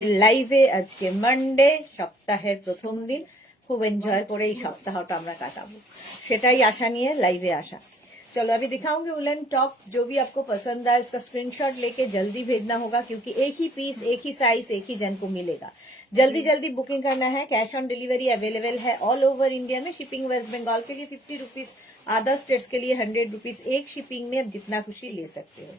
লাইভে আজকে মানডে, সপ্তাহের প্রথম দিন। খুব एंजॉय করে এই সপ্তাহটা আমরা কাটাবো, সেটাই আশা নিয়ে লাইভে আসা। चलो अभी दिखाऊंगी उलन टॉप। जो भी आपको पसंद आए उसका स्क्रीनशॉट लेके जल्दी भेजना होगा, क्योंकि एक ही पीस, एक ही साइज, एक ही जन को मिलेगा। जल्दी जल्दी बुकिंग करना है। कैश ऑन डिलीवरी अवेलेबल है ऑल ओवर इंडिया में। शिपिंग वेस्ट बंगाल के लिए 50 रुपीज, अदर स्टेट्स के लिए 100 रुपीज। एक शिपिंग में आप जितना खुशी ले सकते हो।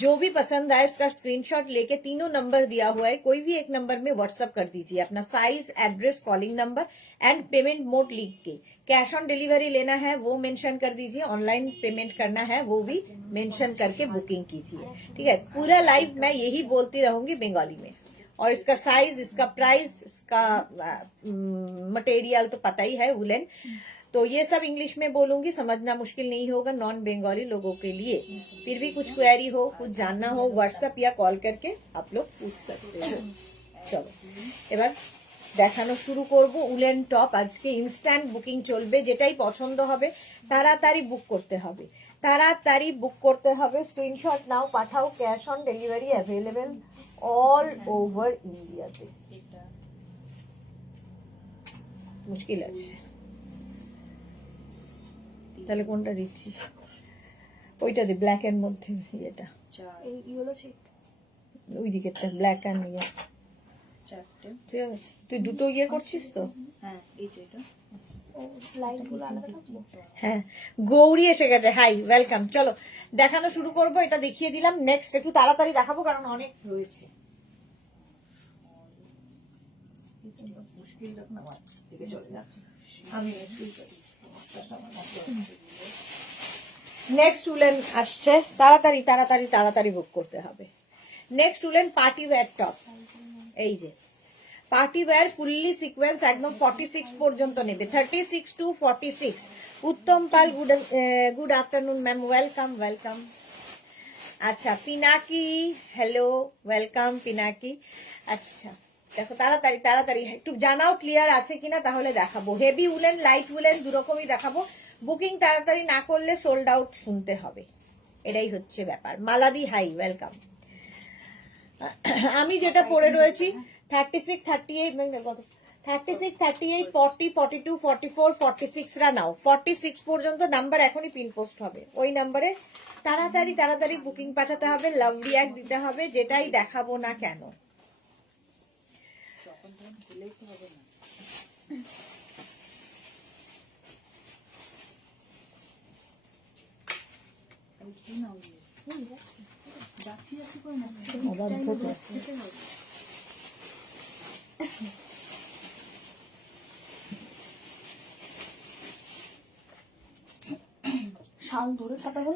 जो भी पसंद आए उसका स्क्रीनशॉट लेके तीनों नंबर दिया हुआ है, कोई भी एक नंबर में व्हाट्सएप कर दीजिए अपना size, address, calling number and payment mode लिख के। कैश ऑन डिलीवरी लेना है वो मेंशन कर दीजिए, ऑनलाइन पेमेंट करना है वो भी मेंशन करके बुकिंग कीजिए। ठीक है, पूरा लाइव मैं यही बोलती रहूंगी बंगाली में। और इसका साइज, इसका प्राइस, इसका मटेरियल तो पता ही है, वुलन। तो ये सब इंग्लिश में बोलूंगी, समझना मुश्किल नहीं होगा नॉन बंगाली लोगों के लिए। फिर भी कुछ क्वेरी हो, कुछ जानना हो, व्हाट्सएप या कॉल करके आप लोग पूछ सकते हो। चलो এবার দেখানো শুরু করব। উলেন টপ আজকে ইনস্ট্যান্ট বুকিং চলবে। যেটাই পছন্দ হবে তাড়াতাড়ি বুক করতে হবে, তাড়াতাড়ি বুক করতে হবে। স্ক্রিনশট নাও, পাঠাও। Cash on delivery available all over ইন্ডিয়াতে। মুশকিল আছে, তাহলে কোনটা দিচ্ছি? ওইটা দি, ব্ল্যাক এর মধ্যে এটা, এই ইয়েলো চেক ওই দিকেরটা ব্ল্যাক আর নিয়ে। চারটে। ঠিক আছে, তুই দুটো ইয়ে করছিস তো? হ্যাঁ, এই যে এটা লাইট গুলো আলাদা রাখবো। হ্যাঁ, গৌরী এসে গেছে। Hi, welcome. চলো দেখানো শুরু করব। এটা দেখিয়ে দিলাম। নেক্সট একটু তাড়াতাড়ি দেখাবো কারণ অনেক রয়েছে। নেক্সট উলেন আসছে, তাড়াতাড়ি তাড়াতাড়ি তাড়াতাড়ি বুক করতে হবে। Next woollen party wear top. এই যে পার্টি ওয়্যার ফুললি সিকোয়েন্স, একদম 46 পর্যন্ত নেবে, 36 to 46। Uttam Pal, good afternoon ma'am, welcome welcome. আচ্ছা, পিনাকি, হ্যালো, ওয়েলকাম পিনাকি। আচ্ছা দেখো, তাড়াতাড়ি তাড়াতাড়ি একটু জানাও ক্লিয়ার আছে কিনা, তাহলে দেখাবো। হেভি উলেন, লাইট উলেন, দুরকমই দেখাবো। বুকিং তাড়াতাড়ি না করলে সোল্ড আউট শুনতে হবে, এটাই হচ্ছে ব্যাপার। মালাদি, হাই, ওয়েলকাম। আমি যেটা পরে রয়েছি 36, 38, 36, 38, 40, 42, 44, 46 রা নাও। 46 পর্যন্ত নাম্বার এখনই পিন পোস্ট হবে, ওই নাম্বারে তাড়াতাড়ি তাড়াতাড়ি বুকিং পাঠাতে হবে, লাভ রিয়াক্ট দিতে হবে, যেটাই দেখাবো না কেন।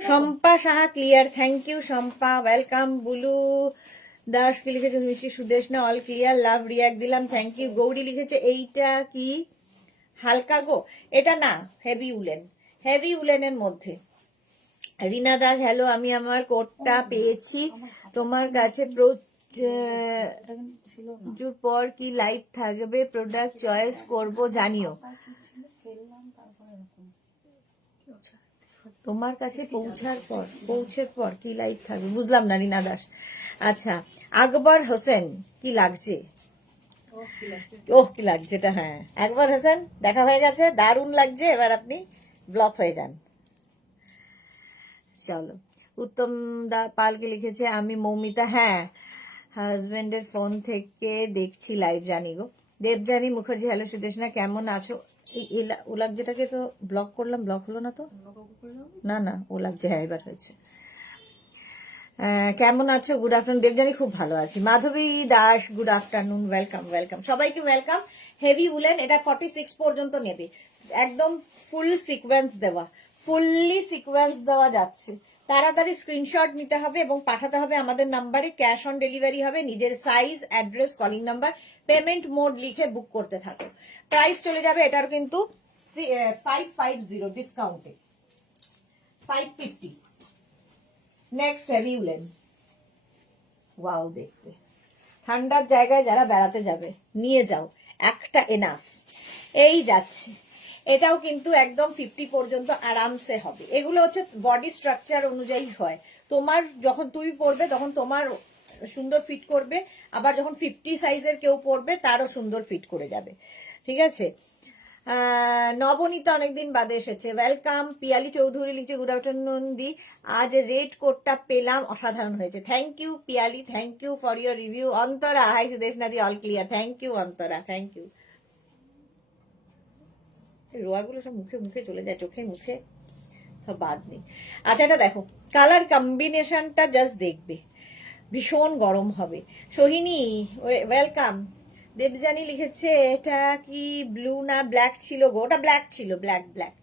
Shampa Saha clear, thank you Shampa, welcome. Bulu Das কি লিখেছে? মিষ্টি সুদেশ না, অল ক্লিয়ার, লাভ রিয়াক্ট দিলাম, থ্যাংক ইউ। গৌরী লিখেছে এইটা কি হালকা গো? এটা না, হেভি উলেন, হেভি উলেনের মধ্যে। রিনা দাস, হ্যালো, আমি আমার কোটটা পেয়েছি তোমার কাছে। প্রচুর পর কি লাইভ থাকবে? প্রোডাক্ট চয়েস করব, জানিও। তোমার কাছে পৌঁছার পর কি লাইভ থাকবে বুঝলাম না রিনা দাস। আচ্ছা, আকবর হোসেন, কি লাগছে? ওহ কি লাগছে এটা? হ্যাঁ, আকবর হোসেন দেখা হয়ে গেছে, দারুণ লাগছে। এবার আপনি ব্লক হয়ে যান। চলো, উত্তম দা পালকে লিখেছে আমি মৌমিতা, হ্যাঁ হাজবেন্ডের ফোন থেকে দেখছি লাইভ, জানি গো। দেবজানী মুখার্জি, হ্যালো সুদেশনা, কেমন আছো? এই ওলাগ যেটাকে তো ব্লক করলাম, ব্লক হলো না তো? না না, ওলাগ যে, হ্যাঁ এবার হয়েছে। কেমন আছো? Good afternoon. দেবজানী, খুব ভালো আছি। Madhabi Das, good afternoon, welcome welcome, সবাইকে ওয়েলকাম। হেভি উলেন, এটা 46 পর্যন্ত নেবে, একদম ফুল সিকোয়েন্স দেওয়া, ফুললি সিকোয়েন্স দেওয়া যাচ্ছে। তাড়াতাড়ি স্ক্রিনশট নিতে হবে এবং পাঠাতে হবে আমাদের নাম্বারে। ক্যাশ অন ডেলিভারি হবে, নিজের size, address, calling number, payment mode লিখে বুক করতে থাকো। প্রাইস চলে যাবে এটার কিন্তু 550 ডিসকাউন্টে, 550। নেক্সট হেভি উলেন, ওয়াও, দেখতে ঠান্ডার জায়গায় যারা বেড়াতে যাবে নিয়ে যাও, একটা এনাফ। এই যাচ্ছে, এটাও কিন্তু একদম 50 পর্যন্ত আরামসে হবে। এগুলো হচ্ছে বডি স্ট্রাকচার অনুযায়ী হয়। তোমার যখন তুমি পরবে তখন তোমার সুন্দর ফিট করবে, আবার যখন 50 সাইজের কেউ পরবে তারও সুন্দর ফিট করে যাবে। ঠিক আছে। নবনীতা অনেকদিন বাদে এসেছে, ওয়েলকাম। পিয়ালি চৌধুরী লিখছে গুড আফটারনুন দি, আজ রেড কোটটা পেলাম, অসাধারণ হয়েছে। Thank you Piyali, thank you for your review. Antara, hi Sudeshna di, all clear. Thank you Antara, thank you. রোয়াগুলো সব মুখে মুখে চলে যায়, চোখে মুখে সব বাদ নেই। আচ্ছা এটা দেখো, কালার কম্বিনেশনটা জাস্ট দেখবে, ভীষণ গরম হবে। সোহিনী ওয়েলকাম। দেবজানি লিখেছে এটা কি ব্লু না ব্ল্যাক ছিল গো? ওটা ব্ল্যাক ছিল, ব্ল্যাক ব্ল্যাক।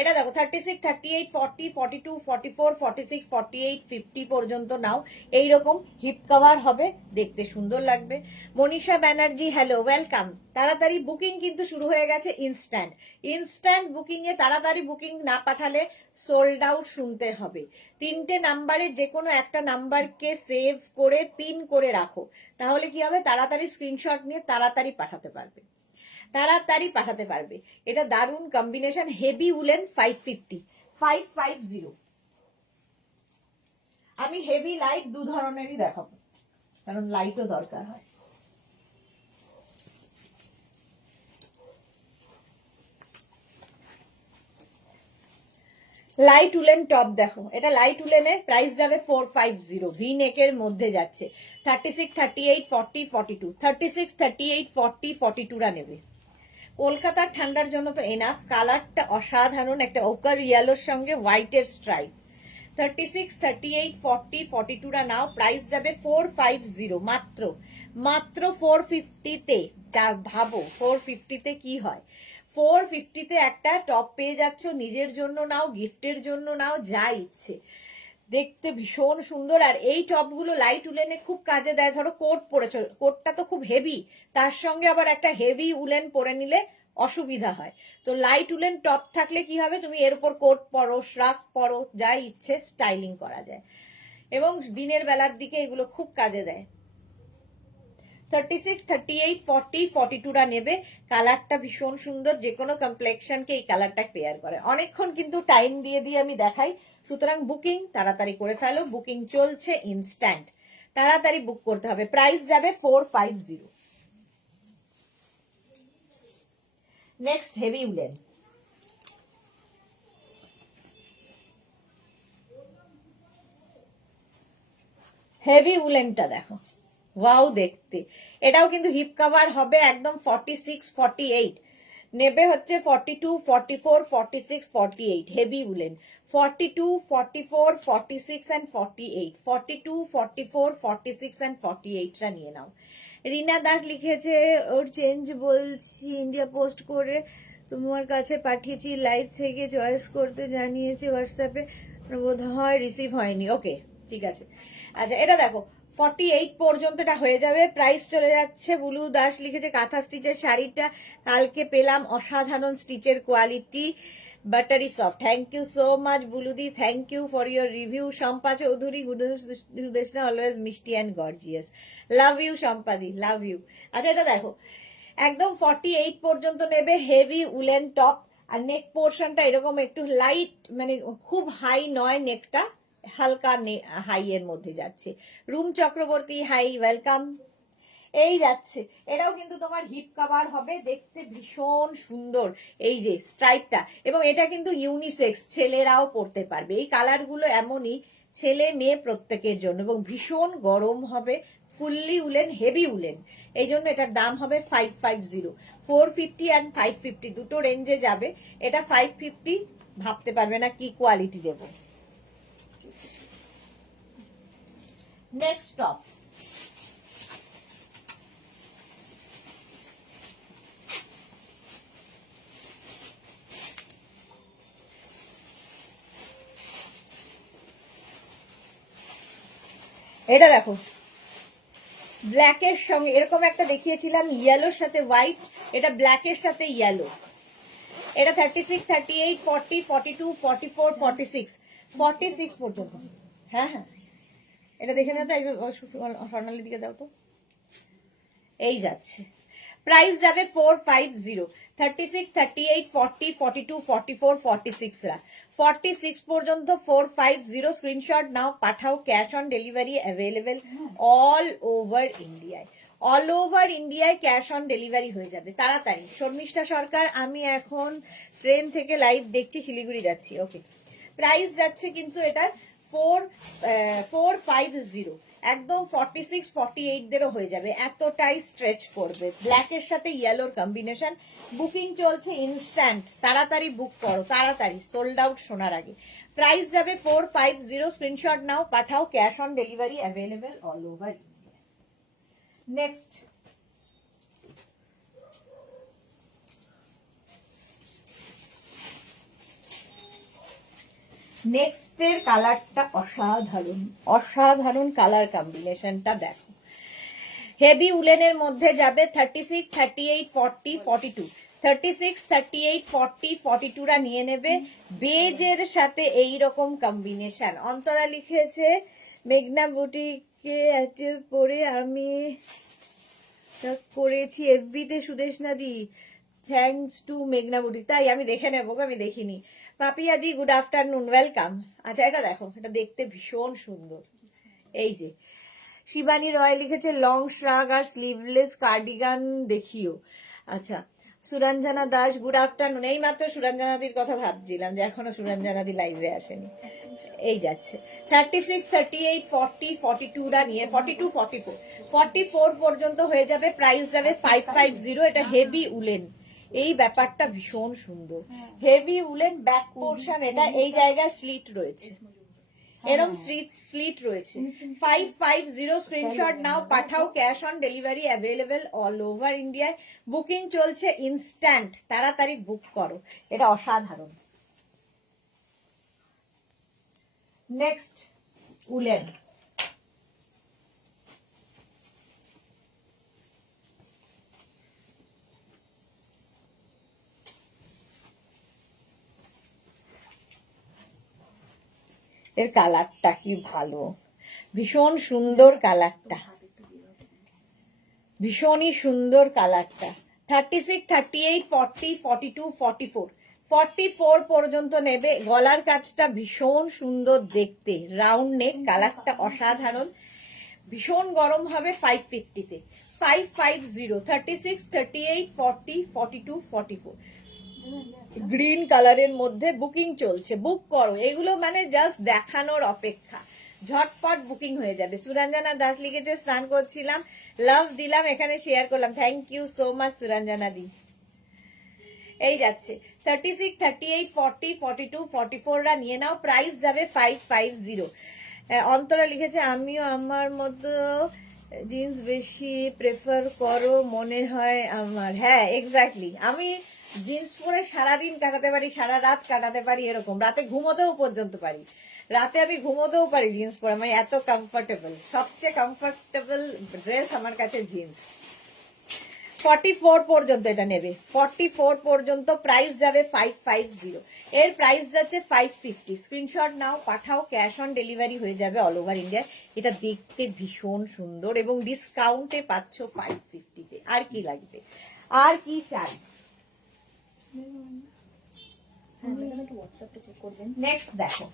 এটা দেখো 36, 38, 40, 42, 44, 46, 48, 50 পর্যন্ত নাও। এইরকম হিপ কভার হবে, দেখতে সুন্দর লাগবে। Manisha Banerjee hello, welcome. তাড়াতাড়ি বুকিং কিন্তু শুরু হয়ে গেছে, ইনস্ট্যান্ট ইনস্ট্যান্ট বুকিং এ তাড়াতাড়ি বুকিং না পাঠালে সোল্ড আউট শুনতে হবে। 3টে নাম্বারে যে কোনো একটা নাম্বারকে সেভ করে পিন করে রাখো, তাহলে কি হবে, তাড়াতাড়ি স্ক্রিনশট নিয়ে তাড়াতাড়ি পাঠাতে পারবে, তাড়াতাড়ি পাঠাতে পারবে। এটা দারুণ কম্বিনেশন, হেভি উলেন 550। আমি হেভি লাইট দু ধরনেরই দেখাবো, কারণ লাইটও দরকার হয়। লাইট উলেন টপ দেখো, এটা লাইট উলেনের প্রাইস যাবে 450, ভি নেকের মধ্যে যাচ্ছে। 36, 38, 40, 42, 36, 38, 40, 42রা নেবে। কলকাতার ঠান্ডার জন্য তো এনাফ। কালারটা অসাধারণ, একটা ওকার ইয়েলোর সঙ্গে হোয়াইটের স্ট্রাইপ। 36, 38, 40, 42রা নাও, প্রাইস যাবে 450 মাত্র, মাত্র 450-তে। যা ভাবো 450-তে কি হয়, 450-তে একটা টপ পেয়ে যাচ্ছ, নিজের জন্য নাও, গিফটের জন্য নাও, যা ইচ্ছে। দেখতে ভীষণ সুন্দর। আর এই টপগুলো লাইট উলেনে খুব কাজে দেয়। ধরো কোট পরেছ, কোটটা তো খুব হেভি, তার সঙ্গে আবার একটা হেভি উলেন পরে নিলে অসুবিধা হয়। তো লাইট উলেন টপ থাকলে কি হবে, তুমি এর উপর কোট পরো, শ্রাক পরো, যা ইচ্ছে স্টাইলিং করা যায়, এবং দিনের বেলার দিকে এগুলো খুব কাজে দেয়। 36, 38, 40, 42রা নেবে। কালারটা ভীষণ সুন্দর, যে কোনো কমপ্লেক্সনকে এই কালারটা পেয়ার করে। অনেকক্ষণ কিন্তু টাইম দিয়ে দিয়ে আমি দেখাই, সুতরাং বুকিং তাড়াতাড়ি করে ফেলো, বুকিং চলছে ইনস্ট্যান্ট, তাড়াতাড়ি বুক করতে হবে। প্রাইস যাবে 450। নেক্সট হেভি উলেন, হেভি উলেনটা দেখো, ওয়াও দেখতে। এটাও কিন্তু হিপ কভার হবে একদম। 46, 48 নেবে হচ্ছে, 42, 44, 46, 48 হেভি উলেন। 42, 44, 46 and 48, 42, 44, 46 and 48টা নিয়ে নাও। রিনা দাস লিখেছে ওর চেঞ্জ বলছি, ইন্ডিয়া পোস্ট করে তোমার কাছে পাঠিয়েছি, লাইভ থেকে চয়েস করতে জানিয়েছে হোয়াটসঅ্যাপে, বোধ হয় রিসিভ হয়নি। ওকে ঠিক আছে। আচ্ছা এটা দেখো 48 পর্যন্ত এটা হয়ে যাবে, প্রাইস চলে যাচ্ছে। বুলু দাস লিখেছে কাঁথা স্টিচের শাড়িটা কালকে পেলাম, অসাধারণ স্টিচের quality, buttery soft. Thank you so much Buludi, thank you for your review. Shampa Chowdhury গুডেশনা অলওয়েজ মিষ্টি and gorgeous, love you Shampadi, love you. আচ্ছা এটা দেখো একদম 48 পর্যন্ত নেবে, হেভি উলেন টপ। আর নেক পোর্শনটা এরকম একটু লাইট, মানে খুব হাই নয়, নেকটা হালকা হাই এর মধ্যে যাচ্ছে। Rum Chakraborty hi, welcome. এই যাচ্ছে, এটাও কিন্তু তোমার হিপ কভার হবে, দেখতে ভীষণ সুন্দর এই যে স্ট্রাইপটা, এবং এটা কিন্তু ইউনিসেক্স, ছেলেরাও পরতে পারবে। এই কালারগুলো এমনই, ছেলে মেয়ে প্রত্যেকের জন্য, এবং ভীষণ গরম হবে, ফুললি উলেন, হেভি উলেন। এই জন্য এটার দাম হবে 550। 450 অ্যান্ড 550 দুটো রেঞ্জে যাবে। এটা 550 ভাবতে পারবে না কি কোয়ালিটি দেবো। নেক্সট টপ, এটা দেখো ব্ল্যাকের সঙ্গে এরকম একটা দেখিয়েছিলাম, ইয়েলোর সাথে হোয়াইট, এটা ব্ল্যাকের সাথে ইয়েলো। এটা 36, 38, 40, 42, 44, 46, 46 পর্যন্ত। হ্যাঁ হ্যাঁ এটা দেখে না তো, স্বর্ণালীর দিকে দাও তো। এই যাচ্ছে, প্রাইস যাবে 450। 36, 38, 40, 42, 44, 46রা 46 পর্যন্ত 450 স্ক্রিনশট নাও, পাঠাও, cash on delivery available all over ইন্ডিয়ায়। অল ওভার ইন্ডিয়ায় ক্যাশ অন ডেলিভারি হয়ে যাবে তাড়াতাড়ি। শর্মিষ্ঠা সরকার, আমি এখন ট্রেন থেকে লাইভ দেখছি, শিলিগুড়ি যাচ্ছি। ওকে, প্রাইস যাচ্ছে কিন্তু এটার 450, একদম 46 48 দেরও হয়ে যাবে, এতটাই স্ট্রেচ করবে। ব্ল্যাকের সাথে ইয়েলোর কম্বিনেশন, বুকিং চলছে ইনস্ট্যান্ট, তাড়াতাড়ি বুক করো, তাড়াতাড়ি সোল্ড আউট শোনার আগে। প্রাইস যাবে 450, স্ক্রিনশট নাও, পাঠাও, cash on delivery available all over India. Next, নেক্সটের কালারটা অসাধারণ, অসাধারণ কালার কম্বিনেশনটা দেখো। হেভি উলেনের মধ্যে যাবে 36, 38, 40, 42, 36, 38, 40, 42 রা নিয়ে নেবে। বেজের সাথে এই রকম কম্বিনেশন। অন্তরা লিখেছে মেঘনা বুটিকে পরে আমি করেছি এফবিতে, সুদেশনা দি, থ্যাঙ্কস টু মেঘনা বুটিক। তাই আমি দেখে নেবো, আমি দেখিনি। পাপিয়া দি, গুড আফটারনুন, ওয়েলকাম। আচ্ছা, এটা দেখো, এটা দেখতে ভীষণ সুন্দর। এই যে শিবানী রয় লিখেছে লং শ্রাগ আর স্লিভলেস কার্ডিগান দেখিও। আচ্ছা, সুরঞ্জনা দাস, গুড আফটারনুন। এই মাত্র সুরঞ্জনাদির কথা ভাবছিলাম যে এখনো সুরঞ্জনাদি লাইভে আসেনি। এই যাচ্ছে 36, 38, 40, 42 রা নিয়ে 42, 44, 44 পর্যন্ত হয়ে যাবে। প্রাইস যাবে 550। এটা হেভি উলেন, এই ব্যাপারটা ভীষণ সুন্দর। হেভি উলেন, ব্যাক পোর্শন, এটা এই জায়গায় স্লিট রয়েছে, এরকম স্লিট রয়েছে। 550 স্ক্রিনশট নাও, পাঠাও, cash on delivery available all over ইন্ডিয়ায়। বুকিং চলছে ইনস্ট্যান্ট, তাড়াতাড়ি বুক করো, এটা অসাধারণ। Next, woollen. এর কালারটা কি ভালো, ভীষণ সুন্দর কালারটা, ভীষণই সুন্দর কালারটা। 36, 38, 40, 42, 44, 44 পর্যন্ত নেবে। গলার কাজটা ভীষণ সুন্দর দেখতে, রাউন্ড নেক, কালারটা অসাধারণ, ভীষণ গরম হবে 550-তে। 550, 36, 38, 40, 42, 44 গ্রিন কালারের মধ্যে বুকিং চলছে। বুক করো, এগুলো মানে জাস্ট দেখানোর অপেক্ষা, ঝটপট বুকিং হয়ে যাবে। সুরঞ্জনা দাস লিখেছে স্নান করছিলাম, লাভ দিলাম, এখানে শেয়ার করলাম। Thank you so much Suranjana di. এই যাচ্ছে 36, 38, 40, 42, 44 রা নিয়ে নাও। প্রাইস যাবে 550। অন্তরা লিখেছে আমিও আমার মতো জিন্স বেশি প্রেফার করো মনে হয় আমার। হ্যাঁ, এক্স্যাক্টলি, আমি জিন্স পরে সারাদিন কাটাতে পারি, সারা রাত কাটাতে পারি, এরকম রাতে ঘুমোতেও পর্যন্ত পারি, রাতে আমি ঘুমোতেও পারি জিন্স পরে, মানে এত কমফোর্টেবল। সবচেয়ে কমফোর্টেবল ড্রেস আমার কাছে জিন্স। 44 পর্যন্ত এটা নেবে, 44 পর্যন্ত। প্রাইস যাবে 550, এর প্রাইস যাচ্ছে 550। স্ক্রিনশট নাও, পাঠাও, ক্যাশ অন ডেলিভারি হয়ে যাবে অল ওভার ইন্ডিয়া। এটা দেখতে ভীষণ সুন্দর এবং ডিসকাউন্টে পাচ্ছ 550-তে। আর কি লাগবে, আর কি চাই? নেক্সট দেখো,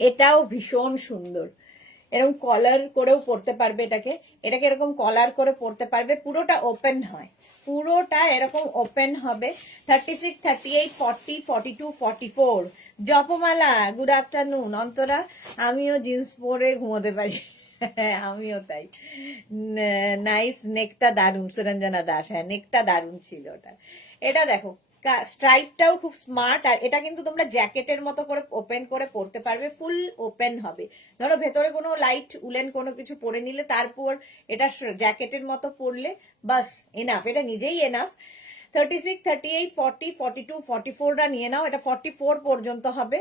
এটাও ভীষণ সুন্দর, এরকম কলার করেও পরতে পারবে এটাকে, এটাকে এরকম কলার করে পরতে পারবে, পুরোটা ওপেন হয়, পুরোটা এরকম ওপেন হবে। 36, 38, 40, 42, 44। জপমালা, গুড আফটারনুন। অন্তরা, আমিও জিন্স পরে ঘুমোতে পারি। আমিও তাই। নাইস, নেকটা দারুন। সুরঞ্জনা দাস, হ্যাঁ নেকটা দারুন ছিল ওটা। এটা দেখো, স্ট্রাইপটাও খুব স্মার্ট, আর এটা কিন্তু তোমরা জ্যাকেটের মতো করে ওপেন করে পরতে পারবে, ফুল ওপেন হবে। ধরো ভেতরে কোনো লাইট উলেন কোনো কিছু পরে নিলে, তারপর এটা জ্যাকেটের মতো পরলে বাস এনাফ, এটা নিজেই এনাফ। 36, 38, 40, 42, 44 রা নিয়ে নাও। এটা 44 পর্যন্ত হবে।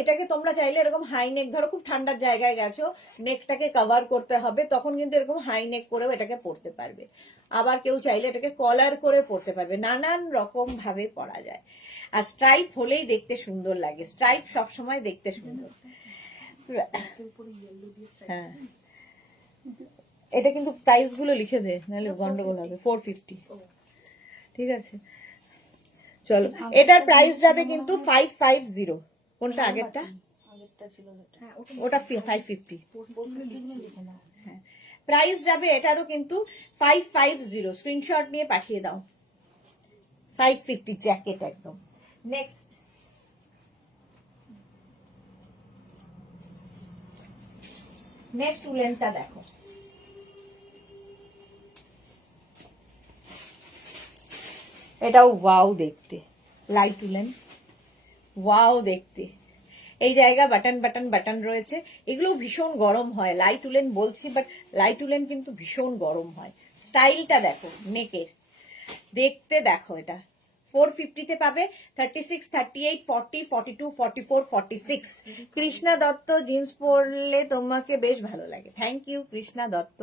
এটাকে তোমরা চাইলে এরকম হাই নেক, ধরো খুব ঠান্ডার জায়গায় গেছো, নেকটাকে কভার করতে হবে, তখন কিন্তু এরকম হাই নেক করেও এটাকে পরতে পারবে। আবার কেউ চাইলে এটাকে কলার করে পরতে পারবে, নানান রকম ভাবে পরা যায়। আর স্ট্রাইপ হলেই দেখতে সুন্দর লাগে, স্ট্রাইপ সবসময় দেখতে সুন্দর। হ্যাঁ, এটা কিন্তু প্রাইস গুলো লিখে দে, নাহলে গন্ডগোল হবে। 450, ঠিক আছে। চলো, এটার প্রাইস যাবে কিন্তু 550। কোনটা আগেরটা? ওটা 550। হ্যাঁ, প্রাইস যাবে এটারও কিন্তু 550। স্ক্রিনশট নিয়ে পাঠিয়ে দাও। 550 জ্যাকেট একদম। নেক্সট, উলেনটা দেখো। এটাও ওয়াও দেখতে, লাইট উলেন, ওয়াও দেখতে। এই জায়গা বাটন বাটন বাটন রয়েছে, এগুলো ভীষণ গরম হয়। লাইট উলেন বলছি, বাট লাইট উলেন কিন্তু ভীষণ গরম হয়। স্টাইলটা দেখো নেকের, দেখতে দেখো। এটা 450 তে পাবে। 36, 38, 40, 42, 44, 46। কৃষ্ণা দত্ত, জিন্স পরলে তোমাকে বেশ ভালো লাগে। Thank you Krishna Dutta.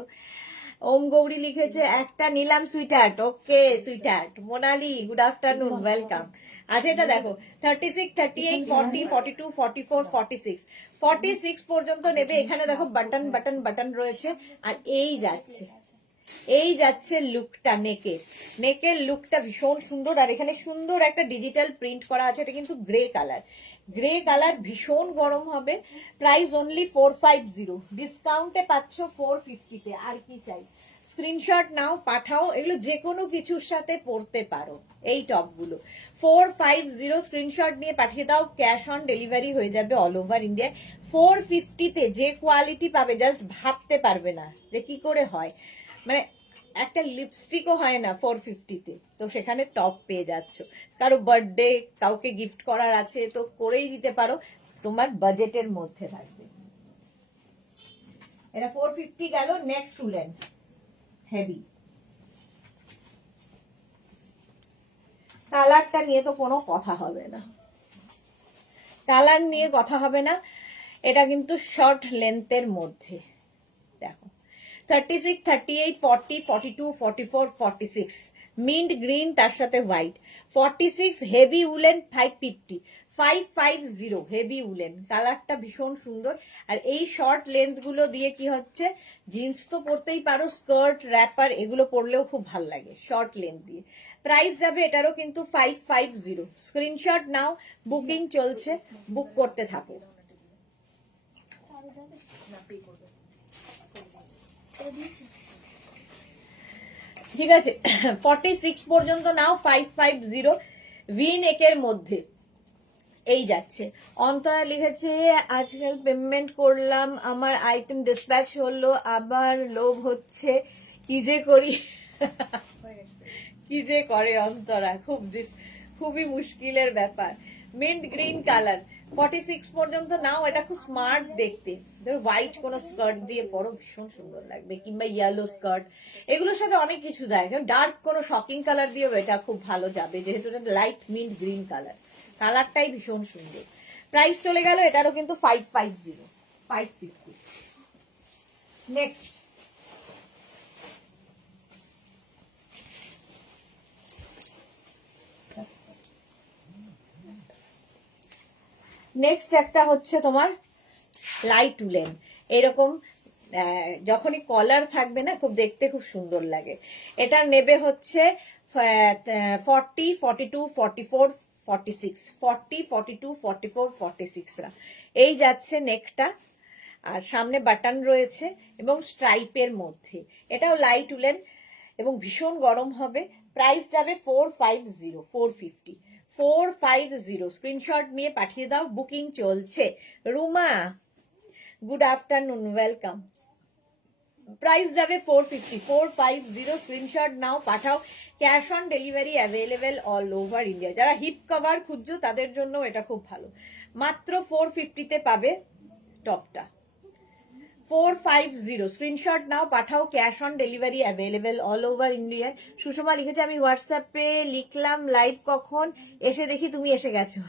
ওম গৌরী লিখেছে একটা নিলাম sweetheart. Okay sweetheart. Monali, good afternoon, welcome. আচ্ছা, এটা দেখো 36, 38, 40, 42, 44, 46। 46 পর্যন্ত নেবে। এখানে দেখো বাটন বাটন বাটন রয়েছে, আর এই যাচ্ছে লুকটা। নেকের লুকটা ভীষণ সুন্দর। আর এখানে সুন্দর একটা ডিজিটাল প্রিন্ট করা আছে। এটা কিন্তু গ্রে কালার, ভীষণ গরম হবে। Price only 450। ডিসকাউন্টে পাচ্ছ 450 তে। আর কি চাই? স্ক্রিনশট নাও, পাঠাও। এগুলো যে কোনো কিছুর সাথে পরতে পারো। এই টপগুলো 450। স্ক্রিনশট নিয়ে পাঠিয়ে দাও। ক্যাশ অন ডেলিভারি হয়ে যাবে অল ওভার ইন্ডিয়া। 450 তে যে কোয়ালিটি পাবে, জাস্ট ভাবতে পারবে না যে কি করে হয়। মানে একটা লিপস্টিকও হয় না 450 তে, তো সেখানে টপ পেয়ে যাচ্ছ। কারো বার্থডে, কাউকে গিফট করার আছে তো করেই দিতে পারো, তোমার বাজেটের মধ্যে থাকবে। এটা 450 গেল। Next woollen, heavy. কালারটা নিয়ে তো কোনো কথা হবে না, এটা কিন্তু শর্ট লেন্থের মধ্যে। দেখো 36, 38, 40, 42, 44, 46। মিন্ট গ্রিন, তার সাথে white. 46 heavy woollen, 550 heavy woollen. কালারটা ভীষণ সুন্দর। আর এই শর্ট লেন্থ গুলো দিয়ে কি হচ্ছে, জিন্স তো পরতেই পারো, স্কার্ট, র্যাপার এগুলো পরলেও খুব ভালো লাগে শর্ট লেন্থ দিয়ে। প্রাইস যাবে এটারও কিন্তু 550। স্ক্রিনশট নাও, বুকিং চলছে, বুক করতে থাকো। ঠিক আছে, 46 পর্যন্ত নাও। 550 ভি নেকের মধ্যে এই যাচ্ছে। অন্তরা লিখেছে আজকাল পেমেন্ট করলাম, আমার আইটেম ডিসপ্যাচ হলো, আবার লোভ হচ্ছে, কি যে করি। কি যে করে অন্তরা, খুবই মুশকিলের ব্যাপার। মিন্ট গ্রিন কালার 46 পর্যন্ত নাও। এটা খুব স্মার্ট দেখতে। হোয়াইট কোনো স্কার্ট দিয়ে পরো, ভীষণ সুন্দর লাগবে, কিংবা ইয়েলো স্কার্ট, এগুলোর সাথে অনেক কিছু দেয়। ডার্ক কোনো শকিং কালার দিয়েও এটা খুব ভালো যাবে, যেহেতু এটা লাইট মিন্ট গ্রিন কালারটাই ভীষণ সুন্দর। প্রাইস চলে গেল এটারও কিন্তু 550। নেক্সট, একটা হচ্ছে তোমার লাইট উলেন। এরকম যখনই কলার থাকবে না, খুব দেখতে খুব সুন্দর লাগে। এটা নেবে হচ্ছে 40, 42, 44, 46। 40, 42, 44, 46 এই যাচ্ছে নেকটা। আর সামনে বাটন রয়েছে এবং স্ট্রাইপের মধ্যে। এটাও লাইট উলেন এবং ভীষণ গরম হবে। প্রাইস যাবে 450। 450। স্ক্রিনশট নিয়ে পাঠিয়ে দাও, বুকিং চলছে। Ruma, good afternoon, welcome. Price যাবে 450। স্ক্রিনশট নাও, পাঠাও। Cash on delivery available all over India. যারা হিপ কভার খুঁজছো তাদের জন্য এটা খুব ভালো। মাত্র 450 তে পাবে টপটা। 450। স্ক্রিনশট নাও, পাঠাও। Cash on delivery available all over India. Sushma লিখেছে আমি হোয়াটসঅ্যাপে লিখলাম লাইভ কখন, এসে দেখি তুমি এসে গেছো।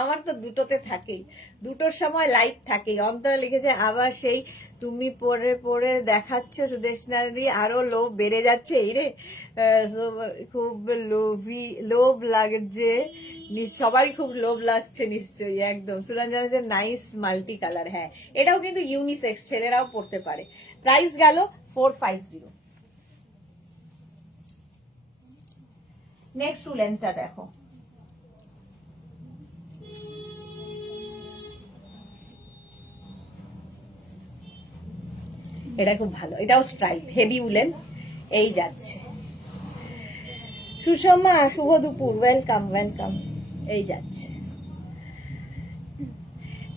আমার তো দুটোতে থাকেই, দুটোর সময় লাইভ থাকেই। অন্তরা লিখেছে আবার সেই তুমি পরে পরে দেখাচ্ছ সুদেশনা দি, আরো লোভ বেড়ে যাচ্ছে। এই রে, খুব লোভ লাগছে, সবারই খুব লোভ লাগছে নিশ্চয়ই, একদম। সুরঞ্জনা যে নাইস মাল্টি কালার, হ্যাঁ এটাও কিন্তু ইউনিসেক্স, ছেলেরাও পড়তে পারে। প্রাইস গেল 450। নেক্সট উলেনটা দেখো, এটা খুব ভালো, এটাও স্ট্রাইপ, হেভি উলেন। এই যাচ্ছে সুষমা, শুভ দুপুর, ওয়েলকাম ওয়েলকাম। এই যাচ্ছে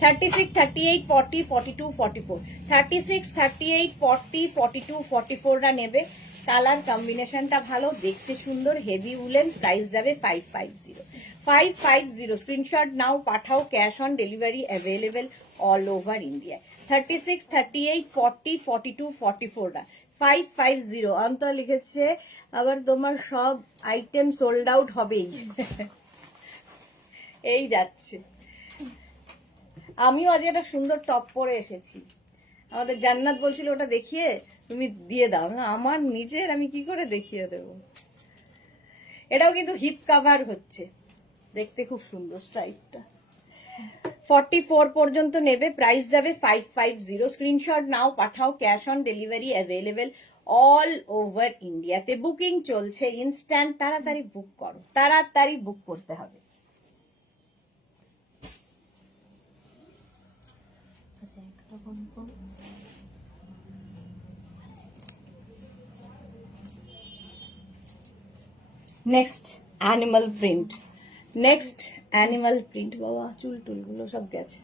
36, 38, 40, 42, 44, 36, 38, 40, 42, 44 রা নেবে। কালার কম্বিনেশনটা ভালো, দেখতে সুন্দর, হেভি উলেন। প্রাইস যাবে 550। 550 স্ক্রিনশট নাও, পাঠাও, cash on delivery available all over India. 36, 38, 40, 42, 44 রা 550। অন্তর লিখেছে আবার তোমার সব আইটেম সোল্ড আউট হবেই। এই যাচ্ছে। আমিও আজ একটা সুন্দর টপ পরে এসেছি, আমাদের জান্নাত বলছিল ওটা দেখিয়ে তুমি দিয়ে দাও না, আমার নিজের আমি কি করে দেখিয়ে দেব। এটাও কিন্তু হিপ কাভার হচ্ছে, দেখতে খুব সুন্দর স্ট্রাইপটা। 44 পর্যন্ত নেবে, প্রাইস যাবে 550। স্ক্রিনশট নাও, পাঠাও, cash on delivery available all over ইন্ডিয়াতে। বুকিং চলছে ইনস্ট্যান্ট, তাড়াতাড়ি বুক করো, তাড়াতাড়ি বুক করতে হবে। Next animal print, next animal print. বাবা চুল টুলগুলো সব গেছে।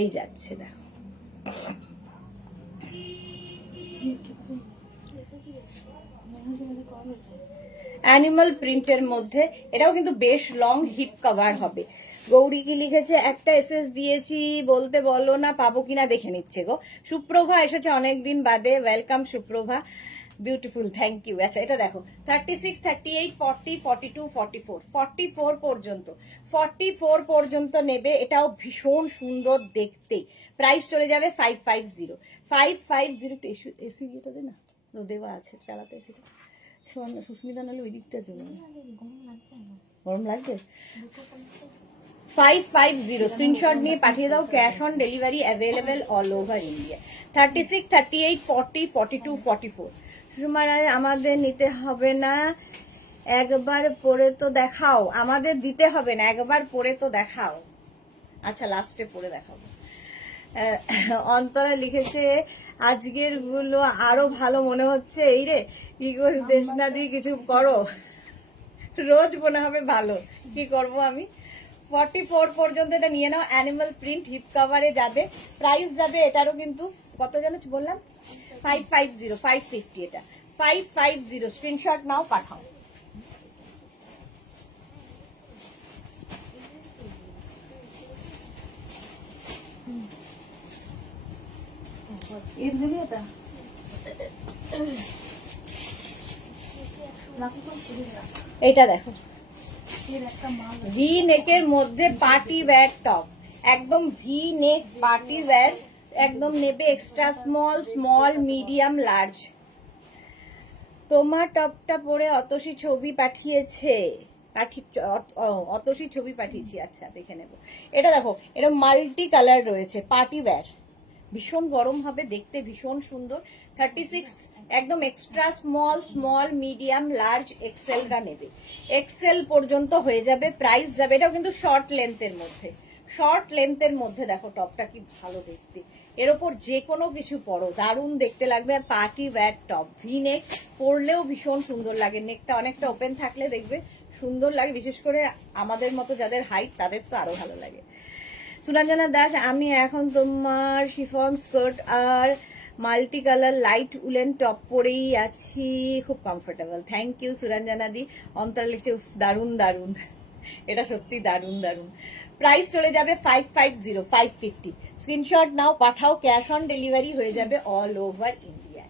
এই যাচ্ছে দেখো, অ্যানিমাল প্রিন্টের মধ্যে এটাও কিন্তু বেশ লং হিপ কভার হবে। গৌরী কি লিখেছে, একটা এসএস দিয়েছি বলতে বলো না, পাবো কিনা দেখে নিচ্ছে গো। সুপ্রভা এসেছে অনেকদিন বাদে, welcome Suprabha, beautiful, thank you. আচ্ছা এটা দেখো 36, 38, 40, 42, 44, 44 পর্যন্ত, 44 পর্যন্ত নেবে। এটাও ভীষণ সুন্দর দেখতে। প্রাইস চলে যাবে 550। 550 একটু এসি এটা দে না, দেওয়া আছে চালাতে, সেটা সুস্মিতা নাহলে ওই দিকটা চলে গরম লাগবে। 550 স্ক্রিনশট নিয়ে পাঠিয়ে দাও, cash on delivery available all over India. 36, 38, 40, 42, 44। Sushma Roy, আমাদের নিতে হবে না, একবার পরে তো দেখাও। আমাদের দিতে হবে না, একবার পরে তো দেখাও। আচ্ছা লাস্টে পরে দেখাবো। অন্তরা লিখেছে আজকের গুলো আরো ভালো মনে হচ্ছে। এই রে কি করে দেশ না দিয়ে কিছু করো, রোজ মনে হবে ভালো, কি করব আমি। 44 পর্যন্ত এটা নিয়ে নাও, অ্যানিমাল প্রিন্ট হিপ কভারে যাবে। প্রাইস যাবে এটারও কিন্তু কত যেন বললাম, 550, 550 এটা 550। স্ক্রিনশট নাও, পাঠাও। এটা দেখো ভি নেকের মধ্যে পার্টি ওয়্যার টপ, একদম ভি নেক পার্টি ওয়্যার, একদম নেবে extra small, small, medium, large. তোমার টপটা পরে অতসী ছবি পাঠিয়েছে, অতসী ছবি পাঠিয়েছি, আচ্ছা দেখে নেব। এটা দেখো, এটা মাল্টি কালার রয়েছে, পার্টি ওয়্যার, ভীষণ গরম হবে, দেখতে ভীষণ সুন্দর। 36 একদম extra small, small, medium, large, XL রা নেবে। এক্সেল পর্যন্ত হয়ে যাবে। প্রাইস যাবে, এটাও কিন্তু শর্ট লেন্থের মধ্যে, শর্ট লেন্থের মধ্যে। দেখো টপটা কি ভালো দেখতে, এর ওপর যে কোনো কিছু পরো দারুণ দেখতে লাগবে। আর party wear top, V neck পরলেও ভীষণ সুন্দর লাগে, নেকটা অনেকটা ওপেন থাকলে দেখবে সুন্দর লাগে, বিশেষ করে আমাদের মতো যাদের হাইট তাদের তো আরো ভালো লাগে। সুরঞ্জনা দাস, আমি এখন তোমার শিফন স্কার্ট আর multi colour light woollen top পরেই আছি, খুব comfortable. Thank you Suranjana di. Antar লিখছে দারুন দারুন, এটা সত্যি দারুন দারুন। প্রাইস চলে যাবে 550, 550। স্ক্রিনশট নাও, পাঠাও, ক্যাশ অন ডেলিভারি হয়ে যাবে অল ওভার ইন্ডিয়া।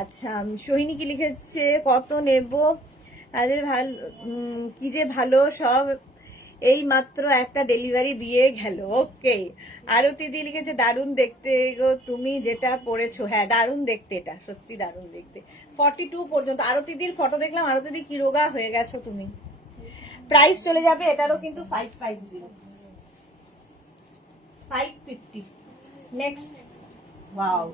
আচ্ছা সোহিনী কি লিখেছে, কত নেব? আরে ভালো, কি যে ভালো সব, এই মাত্র একটা ডেলিভারি দিয়ে গেল। ওকে, আরতি দি লিখেছে দারুণ দেখতে গো তুমি যেটা পরেছো, হ্যাঁ দারুণ দেখতে, এটা সত্যি দারুণ দেখতে। 42 পর্যন্ত। আরতি দির ফটো দেখলাম, আরতি দি কি রোগা হয়ে গেছো তুমি। প্রাইস চলে যাবে এটারও কিন্তু 550, 550। নেক্সট, ওয়াও,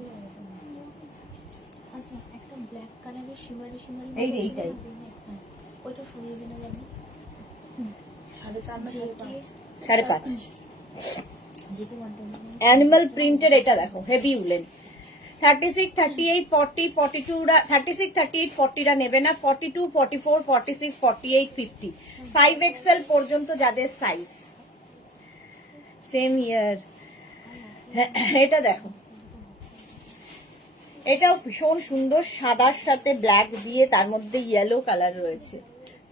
আচ্ছা একটা ব্ল্যাক কালারের শিমারি শিমারি এই যে এইটাই। হ্যাঁ, ওইটা সরিয়ে দিন জানি 5.5। যেটা ওয়ানটা অ্যানিমাল প্রিন্টের এটা দেখো, হেভি উলেন। 36, 38, 40, 42 36, 38, 40 নেবে না, 42, 44, 46, 48, 50, 5XL পর্যন্ত যাদের সাইজ। সেম ইয়ার। এটা দেখো, এটাও ভীষণ সুন্দর, সাদার সাথে ব্ল্যাক দিয়ে তার মধ্যে ইয়েলো কালার রয়েছে।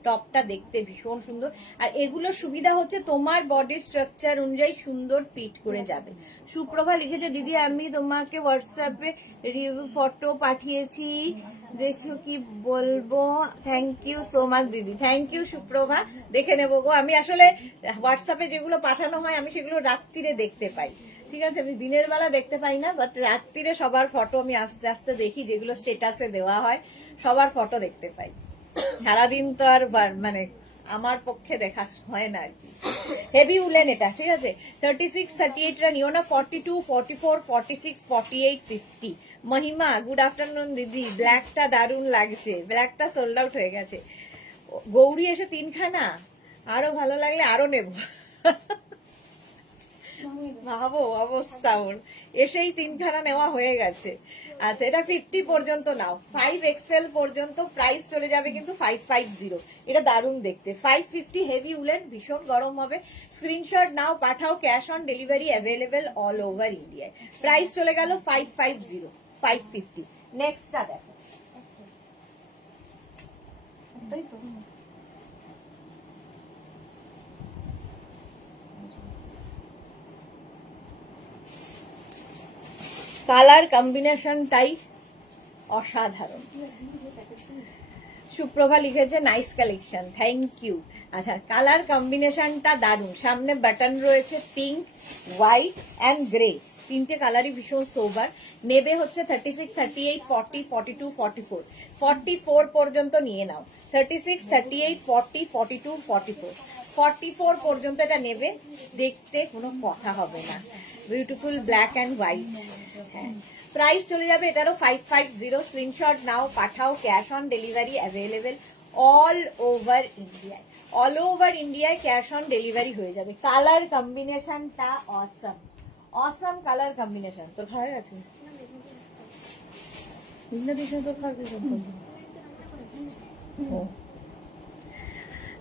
টপটা দেখতে ভীষণ সুন্দর, আর এগুলোর সুবিধা হচ্ছে তোমার বডি স্ট্রাকচার অনুযায়ী সুন্দর ফিট করে যাবে। সুপ্রভা লিখেছে, দিদি আমি তোমাকে হোয়াটসঅ্যাপে রিভিউ ফটো পাঠিয়েছি, দেখো কি বলবো। থ্যাংক ইউ সো মাচ দিদি, থ্যাংক ইউ সুপ্রভা, দেখে নেবো গো। আমি আসলে হোয়াটসঅ্যাপে যেগুলো পাঠানো হয় আমি সেগুলো রাত্রিরে দেখতে পাই, ঠিক আছে, আমি দিনের বেলা দেখতে পাই না, বাট রাত্রিরে সবার ফটো আমি আস্তে আস্তে দেখি, যেগুলো স্টেটাসে দেওয়া হয় সবার ফটো দেখতে পাই। সারাদিন তো আর মানে আমার পক্ষে দেখা হয় না আর কি। হেভি উলেন এটা, ঠিক আছে। 36, 38 রা নিও না, 42, 44, 46, 48, 50। মহিমা গুড আফটারনুন দিদি, ব্ল্যাকটা দারুণ লাগছে, ব্ল্যাকটা সোল্ড আউট হয়ে গেছে। গৌরী এসে 3খানা, আরো ভালো লাগলে আরো নেব। ভাবো অবস্থা ওর, এসেই 3খানা নেওয়া হয়ে গেছে। আচ্ছা, এটা 50 পর্যন্ত নাও, 5XL পর্যন্ত প্রাইস চলে যাবে কিন্তু 550। এটা দারুণ দেখতে, 550 হেভি উলেন, ভীষণ গরম হবে। স্ক্রিনশট নাও, পাঠাও, cash on delivery available all over ইন্ডিয়ায়। প্রাইস চলে গেল 550, 550। নেক্সটটা দেখো, কালার কম্বিনেশনটাই অসাধারণ। সুপ্রভা লিখেছে নাইস কালেকশন, থ্যাংক ইউ। আচ্ছা, কালার কম্বিনেশনটা দারুণ, সামনে বাটন রয়েছে পিঙ্ক, হোয়াইট অ্যান্ড গ্রে, 3টে কালারই ভীষণ সোবার। নেবে হচ্ছে 36, 38, 40, 42, 44, 44 পর্যন্ত নিয়ে নাও। 36, 38, 40, 42, 44, 44 পর্যন্ত এটা নেবে, দেখতে কোনো কথা হবে না, বিউটিফুল ব্ল্যাক অ্যান্ড হোয়াইট। হ্যাঁ, প্রাইস চলে যাবে এটারও 550। স্ক্রিনশট নাও, পাঠাও, cash on delivery available all over ইন্ডিয়ায়। অল ওভার ইন্ডিয়ায় ক্যাশ অন ডেলিভারি হয়ে যাবে। কালার কম্বিনেশনটা অসম, অসম কালার কম্বিনেশন। তোর খাওয়া গেছে? তোর খাওয়া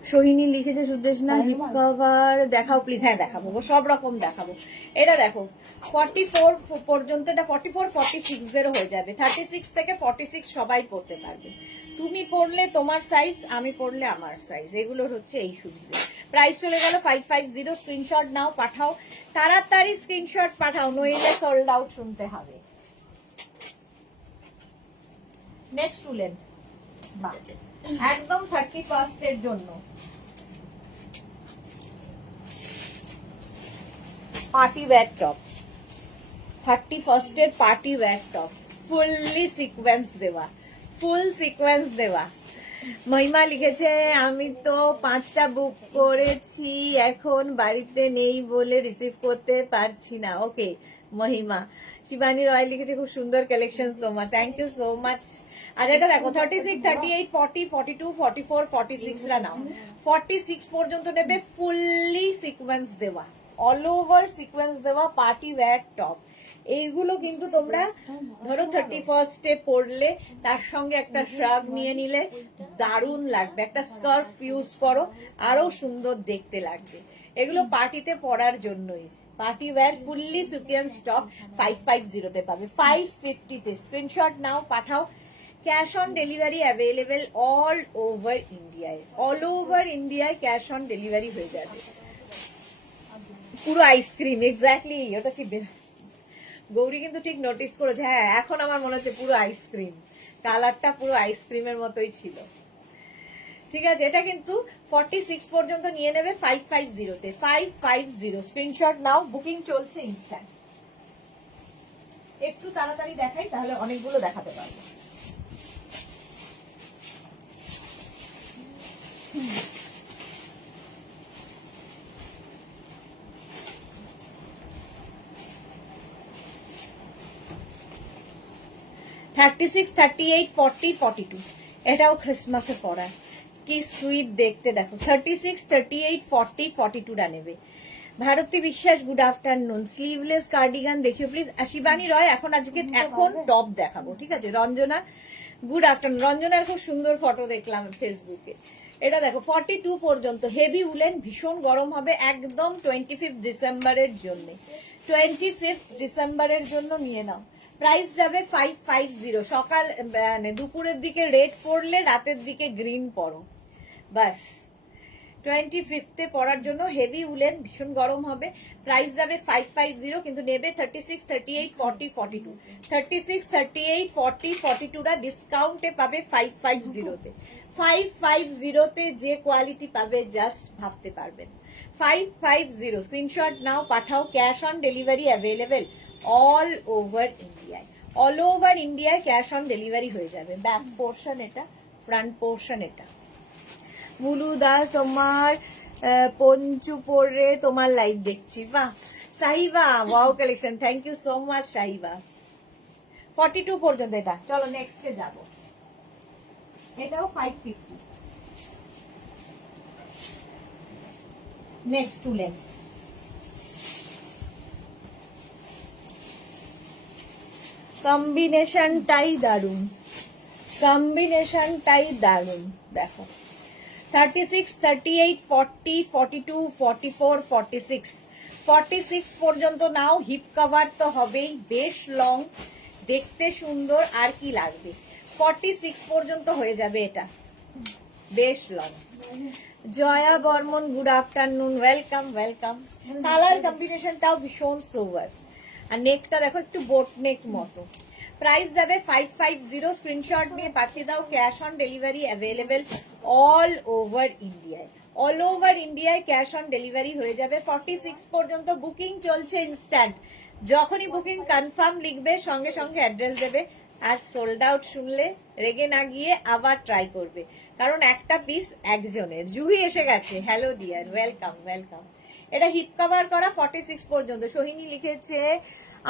সোহিনী লিখেছে, সুদেশ না হিপ কভার দেখাও প্লিজ। হ্যাঁ দেখাবো, সব রকম দেখাবো। এটা দেখো 44 পর্যন্ত, এটা 44, 46 হয়ে যাবে। 36 থেকে 46 সবাই পড়তে পারবে। তুমি পড়লে তোমার সাইজ, আমি পড়লে আমার সাইজ, এগুলোর হচ্ছে এই সুবিধা। প্রাইস চলে গেল 550। স্ক্রিনশট নাও, পাঠাও, তাড়াতাড়ি স্ক্রিনশট পাঠাও, নইলে সোল্ড আউট শুনতে হবে। নেক্সট উলেন, একদম 31st এর জন্য পার্টি ওয়্যার টপ, 31st এর party wear top, fully sequence দেওয়া, ফুল সিকোয়েন্স দেওয়া। মহিমা লিখেছে, আমি তো 5টা বুক করেছি, এখন বাড়িতে নেই বলে রিসিভ করতে পারছি না। ওকে মহিমা। শিবানী রয় লিখেছে, খুব সুন্দর কালেকশন তোমার, থ্যাংক ইউ সো মাচ। আচ্ছা, এটা দেখো 36, 38, 40, 42, 44, 46 রা নাও। 46 পর্যন্ত নেবে, ফুললি সিকোয়েন্স দেওয়া, অল ওভার সিকোয়েন্স দেওয়া পার্টি ওয়্যার টপ। এইগুলো কিন্তু তোমরা ধরো 31st পরলে, তার সঙ্গে একটা শার্ট নিয়ে নিলে দারুণ লাগবে, একটা স্কার্ফ ইউজ করো আরো সুন্দর দেখতে লাগবে। এগুলো পার্টিতে পরার জন্যই, party wear fully sequence top 550 তে পাবে। 550 তে স্ক্রিনশট নাও, পাঠাও, cash on delivery available all over ইন্ডিয়ায়। অল ওভার ইন্ডিয়ায় ক্যাশ অন ডেলিভারি হয়ে যাবে। পুরো আইসক্রিম, এক্স্যাক্টলি, ওটা চিপে গৌরী কিন্তু ঠিক নোটিস করেছে। হ্যাঁ, এখন আমার মনে হচ্ছে পুরো আইসক্রিম, কালারটা পুরো আইসক্রিমের মতোই ছিল। ঠিক আছে, এটা কিন্তু 46 পর্যন্ত নিয়ে নেবে 550 তে, 550। স্ক্রিনশট নাও, বুকিং চলছে ইনস্ট্যান্ট। একটু তাড়াতাড়ি দেখাই, তাহলে অনেকগুলো দেখাতে পারবো। 36, 38, 40, 42 এটাও ক্রিসমাসে পরা, কি সুইট দেখতে দেখো। 36, 38, 40, 42টা নেবে। ভারতী বিশ্বাস গুড আফটারনুন। স্লিভলেস কার্ডিগান দেখিও প্লিজ। শিবানী রয় এখন টপ দেখাবো, ঠিক আছে। Ranjana good afternoon. রঞ্জনার খুব সুন্দর ফটো দেখলাম ফেসবুকে। এটা দেখো 42 পর্যন্ত হেভি উলেন, ভীষণ গরম হবে, একদম 25 ডিসেম্বরের জন্য। 25 ডিসেম্বরের জন্য নিয়ে নাও। প্রাইস যাবে 550। সকাল মানে দুপুরের দিকে রেড পরলে রাতের দিকে গ্রিন পরো, বাস। 25 পরার জন্য হেভি উলেন, ভীষণ গরম হবে। প্রাইস যাবে 550, কিন্তু নেবে 36, 38, 40, 42। 36, 38, 40, 42টা ডিসকাউন্টে পাবে 550-তে। 550-তে যে কোয়ালিটি পাবে জাস্ট ভাবতে পারবেন। 550 স্ক্রিনশট নাও, পাঠাও। Cash on delivery available all over ইন্ডিয়ায়। অল ওভার ইন্ডিয়ায় ক্যাশ অন ডেলিভারি হয়ে যাবে। ব্যাক পোর্শন এটা, ফ্রন্ট পোর্শন এটা। বুলু দাস তোমার পঞ্চু পরে তোমার লাইভ দেখছি, বাহ। Sahiba wow collection, thank you so much Sahiba. 42 পর্যন্ত এটা। চলো নেক্সটে যাব। এটাও 550। নেক্সট উলেন, কম্বিনেশনটাই দারুন, কম্বিনেশনটাই দারুন। দেখো 36, 38, 40, 42, 44, 46 46 পর্যন্ত নাও। হিপ কভার তো হবেই, বেশ লং, দেখতে সুন্দর, আর কি লাগবে। 46 পর্যন্ত হয়ে যাবে এটা, বেশ long. Joya Barman good afternoon, welcome welcome. Colour কম্বিনেশনটাও ভীষণ সোভার, আর নেকটা দেখো একটু বোট নেক মতো। প্রাইস যাবে 550, স্ক্রিনশট নিয়ে পাঠিয়ে দাও। Cash on delivery available all over ইন্ডিয়ায়। অল ওভার ইন্ডিয়ায় ক্যাশ অন ডেলিভারি হয়ে যাবে। 46 পর্যন্ত বুকিং চলছে ইনস্ট্যান্ট। যখনই বুকিং কনফার্ম লিখবে সঙ্গে সঙ্গে অ্যাড্রেস দেবে। আর সোল্ড আউট শুনলে রেগে না গিয়ে আবার ট্রাই করবে, কারণ একটা পিস একজনের। জুহি এসে গেছে, হ্যালো ডিয়ার, ওয়েলকাম ওয়েলকাম। এটা হিপ কভার করা 46 পর্যন্ত। সোহিনী লিখেছে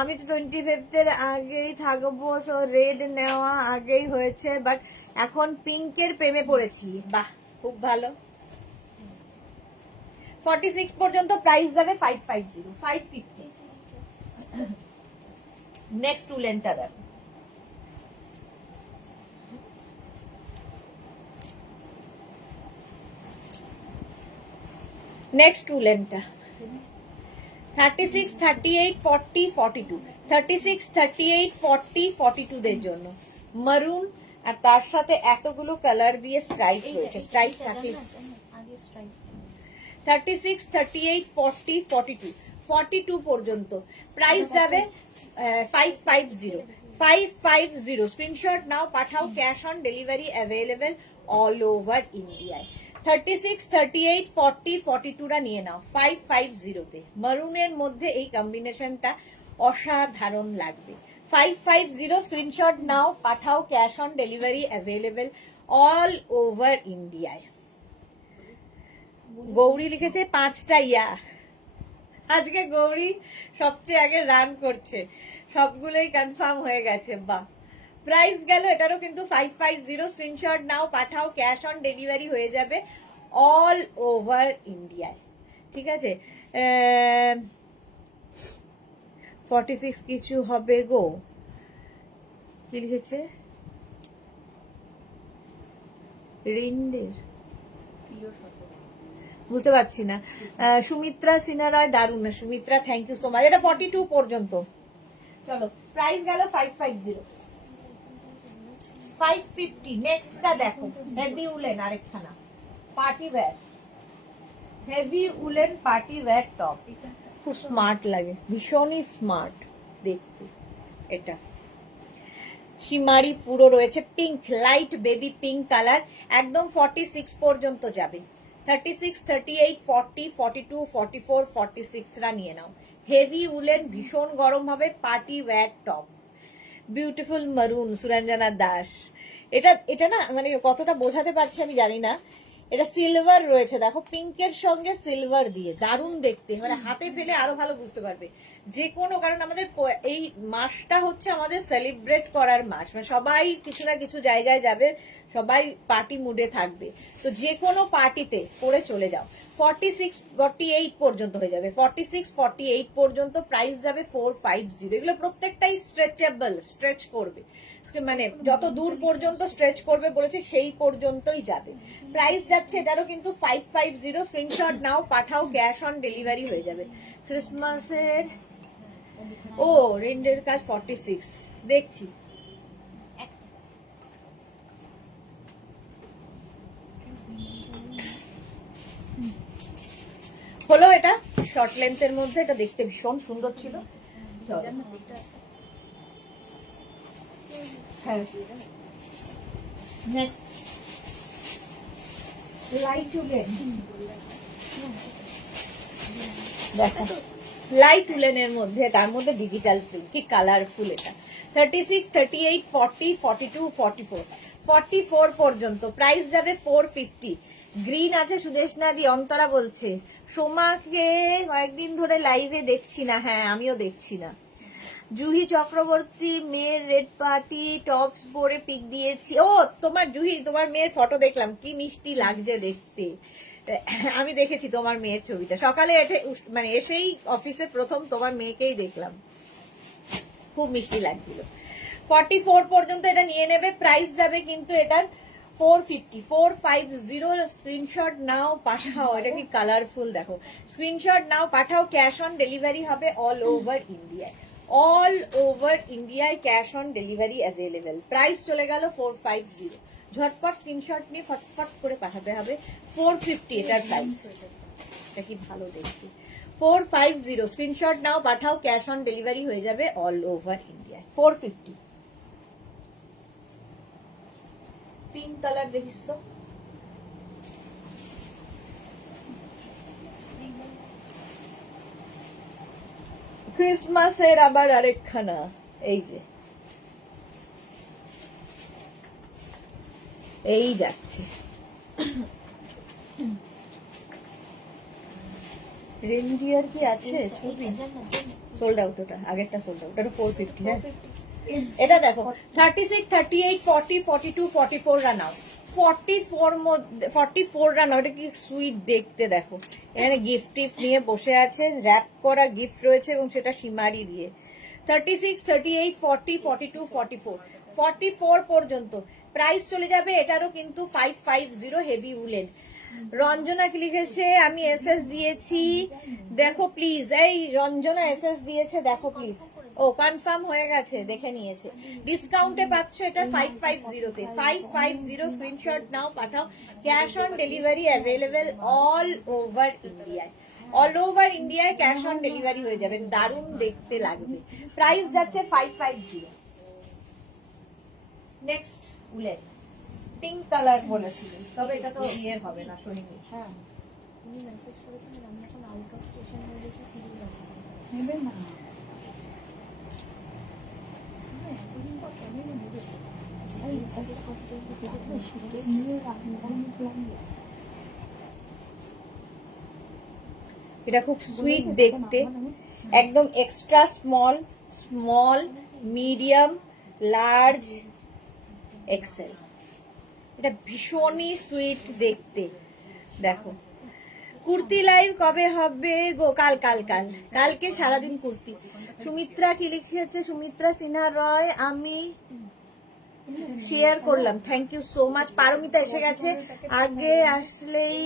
আমি তো 25 আগেই থাকবো, সো রেড নেওয়া আগেই হয়েছে, বাট এখন পিঙ্কের প্রেমে পড়েছি। বাহ, খুব ভালো। 46 পর্যন্ত প্রাইস যাবে 550, 550। নেক্সট উলেনটা দেখো, নেক্সট উলেনটা 36, 38, 40, 42। 36, 38, 40, 42 দের জন্য মারুন, আর তার সাথে এতগুলো কালার দিয়ে স্ট্রাইপ রয়েছে। স্ট্রাইপ থাকে 36, 38, 40, 42, 42 পর্যন্ত। প্রাইস যাবে 550, 550। স্ক্রিনশট নাও, পাঠাও। Cash on delivery available all over ইন্ডিয়ায়। 36, 38, 40, 42টা নিয়ে নাও 550-তে। মারুনের মধ্যে এই কম্বিনেশনটা অসাধারণ লাগবে। 550 স্ক্রিনশট নাও, পাঠাও। Cash on delivery available all over ইন্ডিয়ায়। গৌরী লিখেছে 5টা ইয়া। আজকে গৌরী সবচেয়ে আগে রান করছে, সবগুলোই কনফার্ম হয়ে গেছে, বাহ। প্রাইস গেল এটারও কিন্তু 550। স্ক্রিনশট নাও, পাঠাও। ক্যাশ অন ডেলিভারি হয়ে যাবে অল ওভার ইন্ডিয়ায়, ঠিক আছে। 46 কিছু হবে গো, কি লিখেছে রিন্ডের, বুঝতে পারছি না। সুমিত্রা সিনহা রায় দারুন না। Sumitra thank you so much. এটা 42 পর্যন্ত। চলো প্রাইস গেল 550, 550। নেক্সটটা দেখো, হেভি উলেন আরেকখানা party wear, heavy woollen party wear top. খুব স্মার্ট লাগে, ভীষণই স্মার্ট দেখতে। এটা সীমারি পুরো রয়েছে, pink, light baby pink colour, একদম 46 পর্যন্ত যাবে। 36, 38, 40, 42, 44, 46রা নিয়ে নাও। হেভি উলেন, ভীষণ গরম হবে, পার্টি ওয়্যার টপ। বিউটিফুল মারুন, সুরঞ্জনা দাস। এটা না মানে কতটা বোঝাতে পারছি আমি জানি না। এটা সিলভার রয়েছে, দেখো পিঙ্কের সঙ্গে সিলভার দিয়ে দারুণ দেখতে, মানে হাতে পেলে আরো ভালো বুঝতে পারবে। যে কোনো, কারণ আমাদের এই মাসটা হচ্ছে আমাদের সেলিব্রেট করার মাস, মানে সবাই কিছু না কিছু জায়গায় যাবে, সবাই পার্টি মুডে থাকবে, তো যে কোনো পার্টিতে পরে চলে যাও। 46-48 পর্যন্ত হয়ে যাবে, 46-48 পর্যন্ত প্রাইস যাবে 450। এগুলো প্রত্যেকটাই স্ট্রেচেবল, স্ট্রেচ করবে, মানে যত দূর পর্যন্ত স্ট্রেচ করবে বলেছে সেই পর্যন্তই যাবে। প্রাইস যাচ্ছে এটারও কিন্তু 550। স্ক্রিনশট নাও, পাঠাও, ক্যাশ অন ডেলিভারি হয়ে যাবে। ক্রিসমাসের ও রেন্ডের কাজ 46 দেখছি। হলো, এটা শর্ট লেন্থের মধ্যে, এটা দেখতে ভীষণ সুন্দর ছিল। চলো। হ্যাঁ, নেক্সট লাইট উলেন, দেখো লাইট উলেনের মধ্যে, তার মধ্যে ডিজিটাল প্রিন্ট, কি কালারফুল এটা। 36, 38, 40, 42, 44, 44 পর্যন্ত প্রাইস যাবে 450। গ্রিন আছে সুদেশনা দি, অন্তরা বলছে সোমাকে কয়েকদিন ধরে লাইভে দেখছি না। হ্যাঁ আমিও দেখছি না। জুহি চক্রবর্তী, মেয়ের রেড পার্টি টপস পরে পিক দিয়েছি। ও তোমার জুহি, তোমার মেয়ের ফটো দেখলাম, কি মিষ্টি লাগছে দেখতে। আমি দেখেছি তোমার মেয়ের ছবিটা সকালে, মানে এসেই অফিসে প্রথম তোমার মেয়েকেই দেখলাম, খুব মিষ্টি লাগছিল। 44 পর্যন্ত এটা নিয়ে নেবে, প্রাইস যাবে কিন্তু এটার 450, 450। স্ক্রিনশট নাও, পাঠাও, এটা কি কালারফুল দেখো। স্ক্রিনশট নাও, পাঠাও, ক্যাশ অন ডেলিভারি হবে অল ওভার ইন্ডিয়ায়, অল ওভার ইন্ডিয়ায় cash on delivery available. Price চলে গেল 450। ঝটপট স্ক্রিনশট নিয়ে ফটফট করে পাঠাতে হবে। 450 এটার প্রাইস, এটা কি ভালো দেখতে। 450 স্ক্রিনশট নাও, পাঠাও, ক্যাশ অন ডেলিভারি হয়ে যাবে অল ওভার ইন্ডিয়ায়। 450। পিঙ্ক কালার দেখিস তো, ক্রিসমাসের আবার আরেকখানা, এই যে এই যাচ্ছে। রেনডিয়ার কি আছে ছবি? সোল্ড আউট, ওটা আগেরটা সোল্ড আউট, ওটা 450। হ্যাঁ এটা দেখো 36, 38, 40, 42, 44 রান আউট। 44 রান আউট, কি সুইট দেখতে দেখো। এখানে গিফট টিফট নিয়ে বসে আছে, র্যাপ করা গিফট রয়েছে এবং সেটা সিমারি দিয়ে। 36, 38, 40, 42, 44, 44 পর্যন্ত প্রাইস চলে যাবে এটারও কিন্তু 550 হেভি উলেন। রঞ্জনা কি লিখেছে, আমি এসএস দিয়েছি দেখো প্লিজ। এই রঞ্জনা এসএস দিয়েছে দেখো প্লিজ। ও কনফার্ম হয়ে গেছে, দেখে নিয়েছে। ডিসকাউন্টে পাচ্ছ এটা 550-তে, 550। স্ক্রিনশট নাও, পাঠাও, cash on delivery available all over ইন্ডিয়ায়, অল ওভার ইন্ডিয়ায় ক্যাশ অন ডেলিভারি হয়ে যাবে। দারুণ দেখতে লাগবে। প্রাইস যাচ্ছে 550। নেক্সট উলেন, পিঙ্ক কালার বলেছিলেন, তবে এটা তো ইয়ে হবে না, সোহিনী। হ্যাঁ উনি মেসেজ করেছিলেন, আমি এখন আউট অফ স্টেশন হয়ে গেছি, নেবে না। এটা খুব সুইট দেখতে, একদম extra small, small, medium, large, XL. এটা ভীষণই সুইট দেখতে দেখো। কুর্তি লাইভ কবে হবে গো? কাল কাল কাল কালকে সারাদিন কুর্তি। সুমিত্রা কি লিখেছে, সুমিত্রা সিনহা রয়, আমি শেয়ার করলাম, thank you so much. Paramita এসে গেছে, আগে আসলেই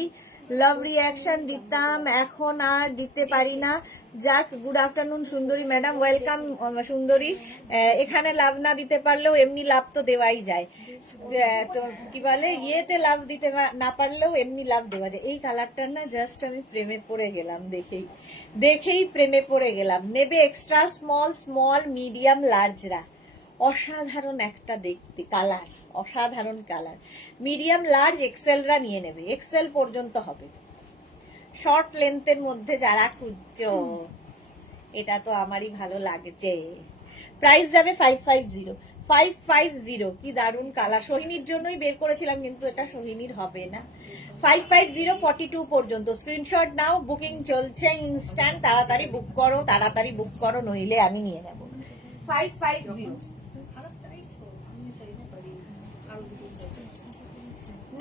লাভ রিয়াকশন দিতাম, এখন আর দিতে পারি না। যাক, গুড আফটারনুন সুন্দরী ম্যাডাম, ওয়েলকাম সুন্দরী। এখানে লাভ না দিতে পারলেও এমনি লাভ তো দেওয়াই যায়, তো কি বলে ইয়েতে লাভ দিতে না পারলেও এমনি লাভ দেওয়া যায়। এই কালারটার না জাস্ট আমি প্রেমে পড়ে গেলাম, দেখেই প্রেমে পড়ে গেলাম। নেবে এক্সট্রা স্মল, স্মল, মিডিয়াম, লার্জরা, অসাধারণ একটা দেখতে কালার, অসাধারণ কালার। মিডিয়াম, লার্জ, এক্সেলরা নিয়ে নেবে, এক্সেল পর্যন্ত হবে। শর্ট লেন্থের মধ্যে যারা খুঁজছো, এটা তো আমারই ভালো লাগছে। প্রাইস যাবে 550, 550। কি দারুণ কালার, সোহিনীর জন্যই বের করেছিলাম কিন্তু এটা সোহিনীর হবে না। 550 42 পর্যন্ত স্ক্রিনশট নাও, বুকিং চলছে ইনস্ট্যান্ট, তাড়াতাড়ি বুক করো নইলে আমি নিয়ে নেব। 550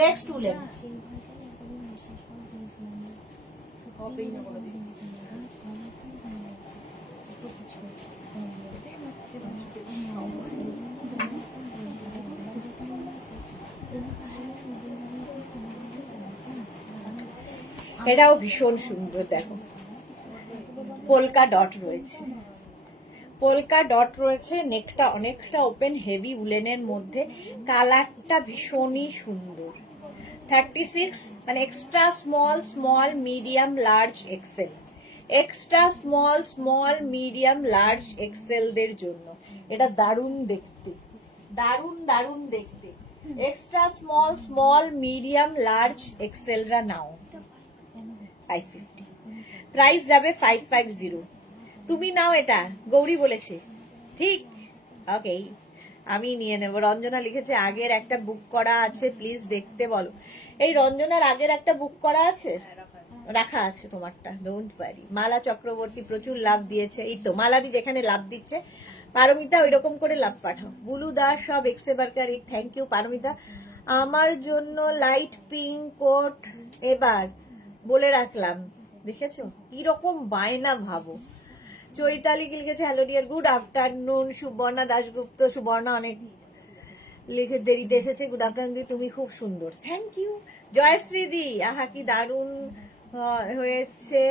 নেক্সট উলেন। এটাও ভীষণ সুন্দর, দেখো পোলকা ডট রয়েছে, নেকটা অনেকটা ওপেন, হেভি উলেনের মধ্যে, কালারটা ভীষণই সুন্দর। 36 মানে extra small medium large XL, extra small medium large এক্সেলদের জন্য এটা দারুণ দেখতে, দারুণ দেখতে। এক্সট্রা স্মল মিডিয়াম লার্জ এক্সেলরা নাও 550, প্রাইস যাবে 550। তুমি নাও, এটা গৌরী বলেছে, ঠিক ওকে আমি নিয়ে নেব। রঞ্জনা লিখেছে আগের একটা বুক করা আছে, প্লিজ দেখতে বলো। এই রঞ্জনার আগের একটা বুক করা আছে, রাখা আছে তোমারটা, ডোন্ট ওয়ারি। মালা চক্রবর্তী প্রচুর লাভ দিয়েছে, এই তো মালাদি যেখানে লাভ দিচ্ছে, পারমিতা ওই রকম করে লাভ পাঠাও। বুলু দাস সব এক্সে বার্কার, থ্যাংক ইউ পারমিতা। আমার জন্য লাইট পিঙ্ক কোট এবার বলে রাখলাম, দেখেছো কিরকম বায়না ভাবো। চৈতালি কি লিখেছে, hello dear, good afternoon. Subarna Dasgupta, Subarna অনেক লিখে দেরিতে এসেছে, গুড আফটারনুন দি, তুমি খুব সুন্দর, থ্যাংক ইউ। জয়শ্রী দি, আহা কি দারুণ হয়েছে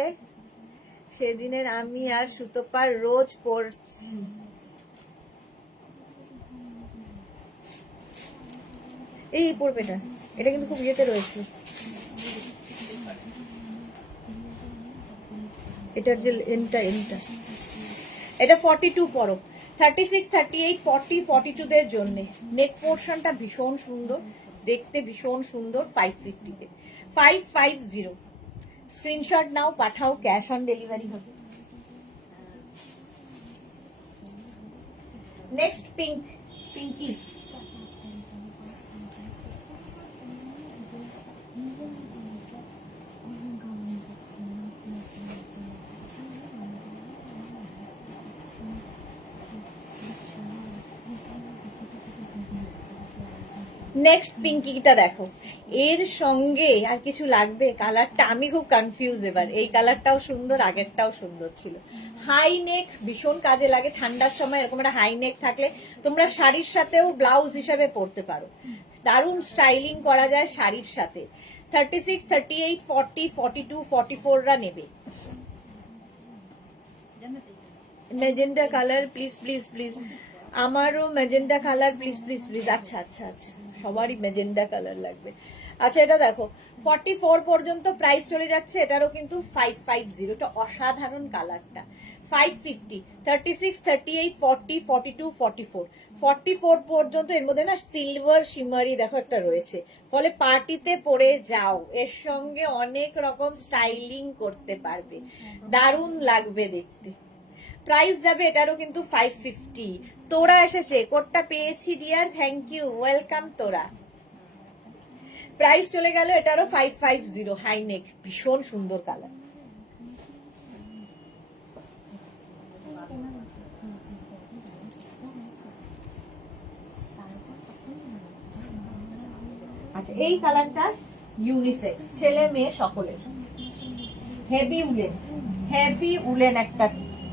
সেদিনের, আমি আর সুতোপার রোজ পড়ছি। এই পড়বে এটা কিন্তু খুব ইয়েতে রয়েছে, এটার যে এনটা এটা 42 পরো, 36 38 40 42 দের জন্য। নেক পোর্শনটা ভীষণ সুন্দর দেখতে, ভীষণ সুন্দর। 550 তে 550, স্ক্রিনশট নাও, পাঠাও, ক্যাশ অন ডেলিভারি হবে। নেক্সট পিঙ্কি, নেক্সট পিঙ্কিটা দেখো, এর সঙ্গে আর কিছু লাগবে? কালারটা আমি খুব কনফিউজ এবার, এই কালারটাও সুন্দর, আগেরটাও সুন্দর ছিল। হাই নেক ভীষণ কাজে লাগে ঠান্ডার সময়, এরকম একটা হাই নেক থাকলে তোমরা শাড়ির সাথেও ব্লাউজ হিসেবে পরতে পারো, দারুণ স্টাইলিং করা যায় শাড়ির সাথে। 36 38 40 42 44রা নেবে। Magenta colour please please please, আমারও magenta colour please please please. আচ্ছা আচ্ছা আচ্ছা, সবারই মেজেন্ডা কালার লাগবে। আচ্ছা এটা দেখো 44 পর্যন্ত প্রাইস চলে যাচ্ছে, এটারও কিন্তু 550, এটা অসাধারণ কালারটা। 550, 36 38 40 42 44, 44 পর্যন্ত এর মধ্যে না সিলভার শিমারি দেখো একটা রয়েছে, ফলে পার্টিতে পরে যাও, এর সঙ্গে অনেক রকম স্টাইলিং করতে পারবে, দারুণ লাগবে দেখতে। প্রাইস যাবে এটারও কিন্তু 550। তোরা এসেছে, কোডটা পেয়েছি ডিয়ার, থ্যাংক ইউ, ওয়েলকাম তোরা। প্রাইস চলে গেল এটারও 550, হাইনেক, ভীষণ সুন্দর কালার। আচ্ছা এই কালারটা ইউনিসেক্স, ছেলে মেয়ে সকলের, হেভি উলেন একটা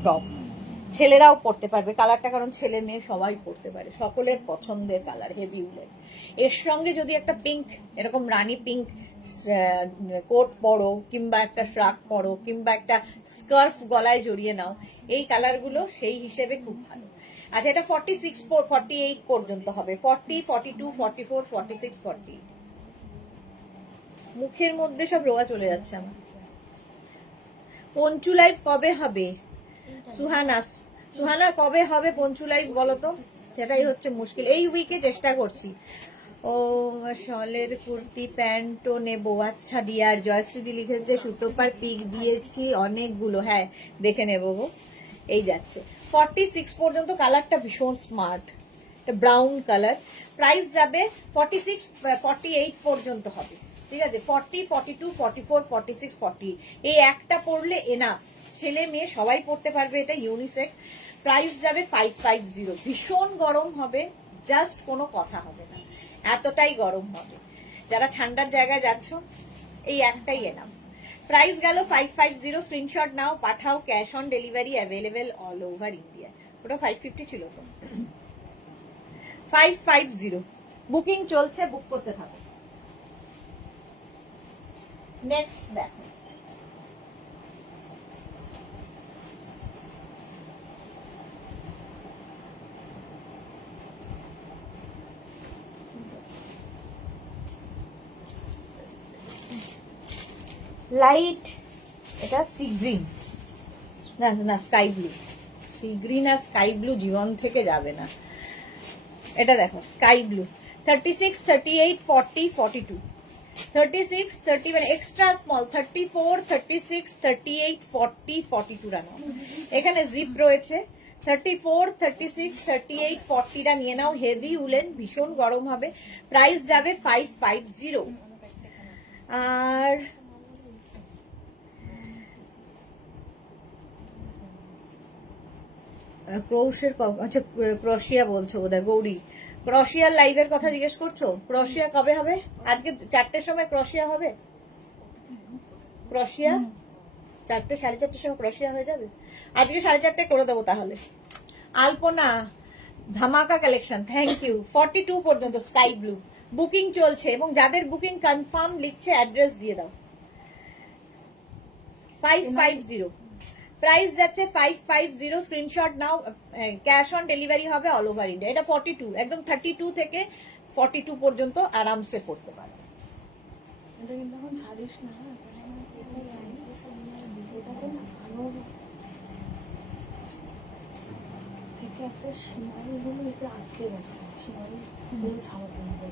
টপ, ছেলেরাও পরতে পারবে কালারটা, কারণ ছেলে মেয়ে সবাই পরতে পারে, সকলের পছন্দের কালার, হেভি উলেন। এর সঙ্গে যদি একটা পিঙ্ক, এরকম রানী পিঙ্ক কোট পরো, কিংবা একটা ফ্রক পরো, কিংবা একটা স্কার্ফ গলায় জড়িয়ে নাও, এই কালারগুলো সেই হিসেবে খুব ভালো। আচ্ছা এটা 46 48 পর্যন্ত হবে, 40 42 44 46 48। মুখের মধ্যে সব রোগা চলে যাচ্ছে আমার। পঞ্চু লাইভ কবে হবে? সুহানা কবে হবে পঞ্চু লাইভ বলো তো, সেটাই হচ্ছে মুশকিল, এই উইকে চেষ্টা করছি। ও শলের কুর্তি প্যান্টও নেবো, আচ্ছা ডিয়ার। জয়শ্রীদি লিখেছে সুতোপার পিক দিয়েছি অনেকগুলো, হ্যাঁ দেখে নেবো গো। এই যাচ্ছে 46 পর্যন্ত, কালারটা ভীষণ স্মার্ট, ব্রাউন কালার। প্রাইস যাবে 46 48 পর্যন্ত হবে, ঠিক আছে, 40, 42, 44, 46, 40 এই একটা পরলে এনাফ, ছেলে মেয়ে সবাই পড়তে পারবে, এটা ইউনিসেক। প্রাইস যাবে 550, ভীষণ গরম হবে, জাস্ট কোনো কথা হবে না, এতটাই গরম হবে। যারা ঠান্ডার জায়গায় যাচ্ছ এই একটাই এনাফ। প্রাইস গেল 550, স্ক্রিনশট নাও, পাঠাও, cash on delivery available all over India. ওটা 550 ছিল তো, 550 বুকিং চলছে, বুক করতে থাকো। নেক্সট দেখো, লাইট, এটা সি গ্রিন, না না স্কাই ব্লু, সি গ্রিন আর স্কাই ব্লু জীবন থেকে যাবে না। এটা দেখো স্কাই ব্লু, 36, 38, 40, 42, 36, 30 মানে এক্সট্রা স্মল, 34, 36, 38, 40, 42 টা নাও। এখানে জিপ রয়েছে, 34, 36, 38, 40 টা নিয়ে নাও, হেভি উলেন, ভীষণ গরম হবে। প্রাইস যাবে 550। আর ক্রোশের আচ্ছা ক্রোশিয়া বলছো বোধহয় গৌরী, ক্রোশিয়ার লাইভের কথা জিজ্ঞেস করছো? ক্রোশিয়া কবে হবে? আজকে 4টের সময় ক্রোশিয়া হবে। ক্রোশিয়া 4টে 4:30 সময় ক্রোশিয়া হয়ে যাবে। আজকে 4:30 করে দেবো তাহলে। আলপনা ধামাকা কালেকশন, থ্যাংক ইউ। 42 পর্যন্ত স্কাই ব্লু বুকিং চলছে, এবং যাদের বুকিং কনফার্ম লিখছে অ্যাড্রেস দিয়ে দাও। 550 প্রাইস যাচ্ছে 550, screenshot now, cash on delivery হবে অল ওভার ইন্ডিয়া। এটা 42, একদম 32 থেকে 42 পর্যন্ত আরামসে পড়তে পারবে। এটা কিন্তু এখন ছাড়িস না, থেকে একটা সীমারি হলো, এটা আটকে গেছে, সীমারি ছাড়াতে হবে।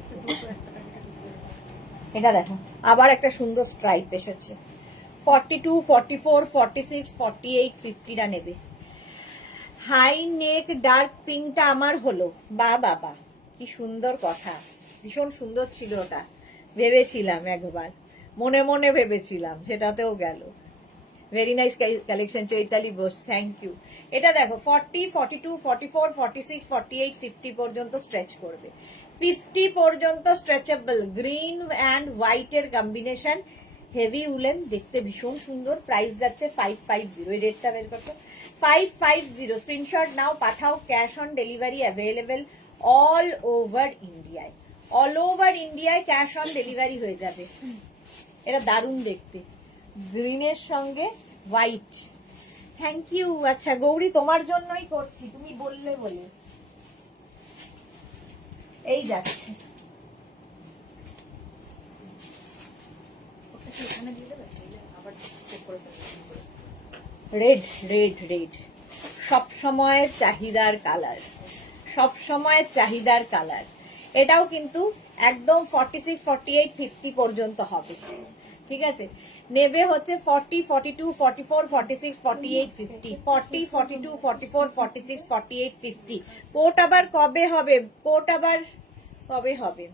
এটা দেখো আবার একটা সুন্দর স্ট্রাইপ এসেছে, 42, 44, 46, 48, 50 টা নেবে। হাই নেক ডার্ক পিঙ্কটা আমার হলো, বা বাবা কি সুন্দর কথা, ভীষণ সুন্দর ছিল ওটা, ভেবেছিলাম একবার, মনে মনে ভেবেছিলাম, সেটাতেও গেল। Very nice collection Chaitali Bose, thank you. এটা দেখো 40, 42, 44, 46, 48, 50 পর্যন্ত স্ট্রেচ করবে, 50 পর্যন্ত স্ট্রেচেবল, গ্রিন অ্যান্ড হোয়াইট এর কম্বিনেশন, হেভি উলেন, দেখতে ভীষণ সুন্দর। প্রাইস যাচ্ছে 550, এই রেটটা বের করতো, 550, স্ক্রিনশট নাও, পাঠাও, cash on delivery available all over ইন্ডিয়ায়, অল ওভার ইন্ডিয়ায় ক্যাশ অন ডেলিভারি হয়ে যাবে। এটা দারুণ দেখতে, গ্রিনের সঙ্গে হোয়াইট, থ্যাংক ইউ। আচ্ছা গৌরী তোমার জন্যই করছি, তুমি বললে বলে। এই যাচ্ছে, রেড রেড রেড, সব সময় চাহিদার কালার, সব সময় চাহিদার কালার। এটাও কিন্তু একদম 46, 48, 50 পর্যন্ত হবে, ঠিক আছে। নেবে হচ্ছে 40, 42, 44, 46, 48, 50, 40, 42, 44, 46, 48, 50। কোট আবার কবে হবে? কোট আবার কবে হবে?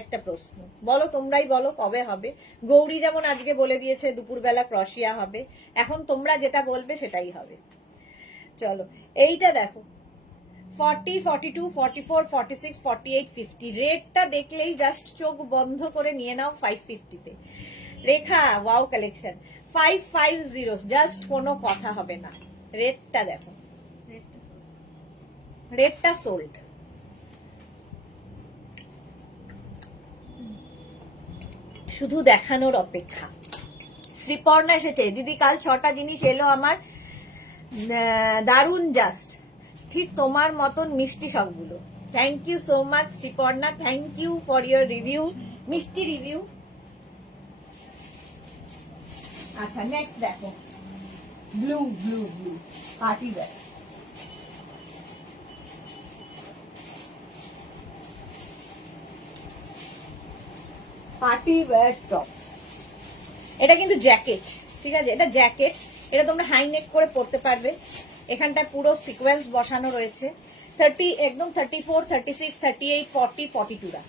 একটা প্রশ্ন, বলো তোমরাই বলো কবে হবে। গৌরী যেমন আজকে বলে দিয়েছে দুপুরবেলা ক্রশিয়া হবে, এখন তোমরা যেটা বলবে সেটাই হবে। চলো এইটা দেখো 40, 42, 44, 46, 48, 50, রেটটা দেখলেই জাস্ট চোখ বন্ধ করে নিয়ে নাও 550-তে। রেখা ওয়াও কালেকশন 550, জাস্ট কোনো কথা হবে না। রেটটা দেখো, রেটটা সোল্ড। শুধু দেখানোর অপেক্ষা। শ্রীপর্ণা এসেছে, দিদি কাল 6টা জিনিস এলো আমার, দারুণ, জাস্ট ঠিক তোমার মতন মিষ্টি সবগুলো। Thank you so much Sriparna, thank you for your review, মিষ্টি রিভিউ। আচ্ছা নেক্সট দেখো, blue blue blue party wear, party wear top. এটা কিন্তু জ্যাকেট, ঠিক আছে, এটা জ্যাকেট, এটা তোমরা হাই নেক করে পরতে পারবে। এখানটা পুরো সিকোয়েন্স বসানো রয়েছে, 30, একদম 34, 36, 38, 40, 42 টা।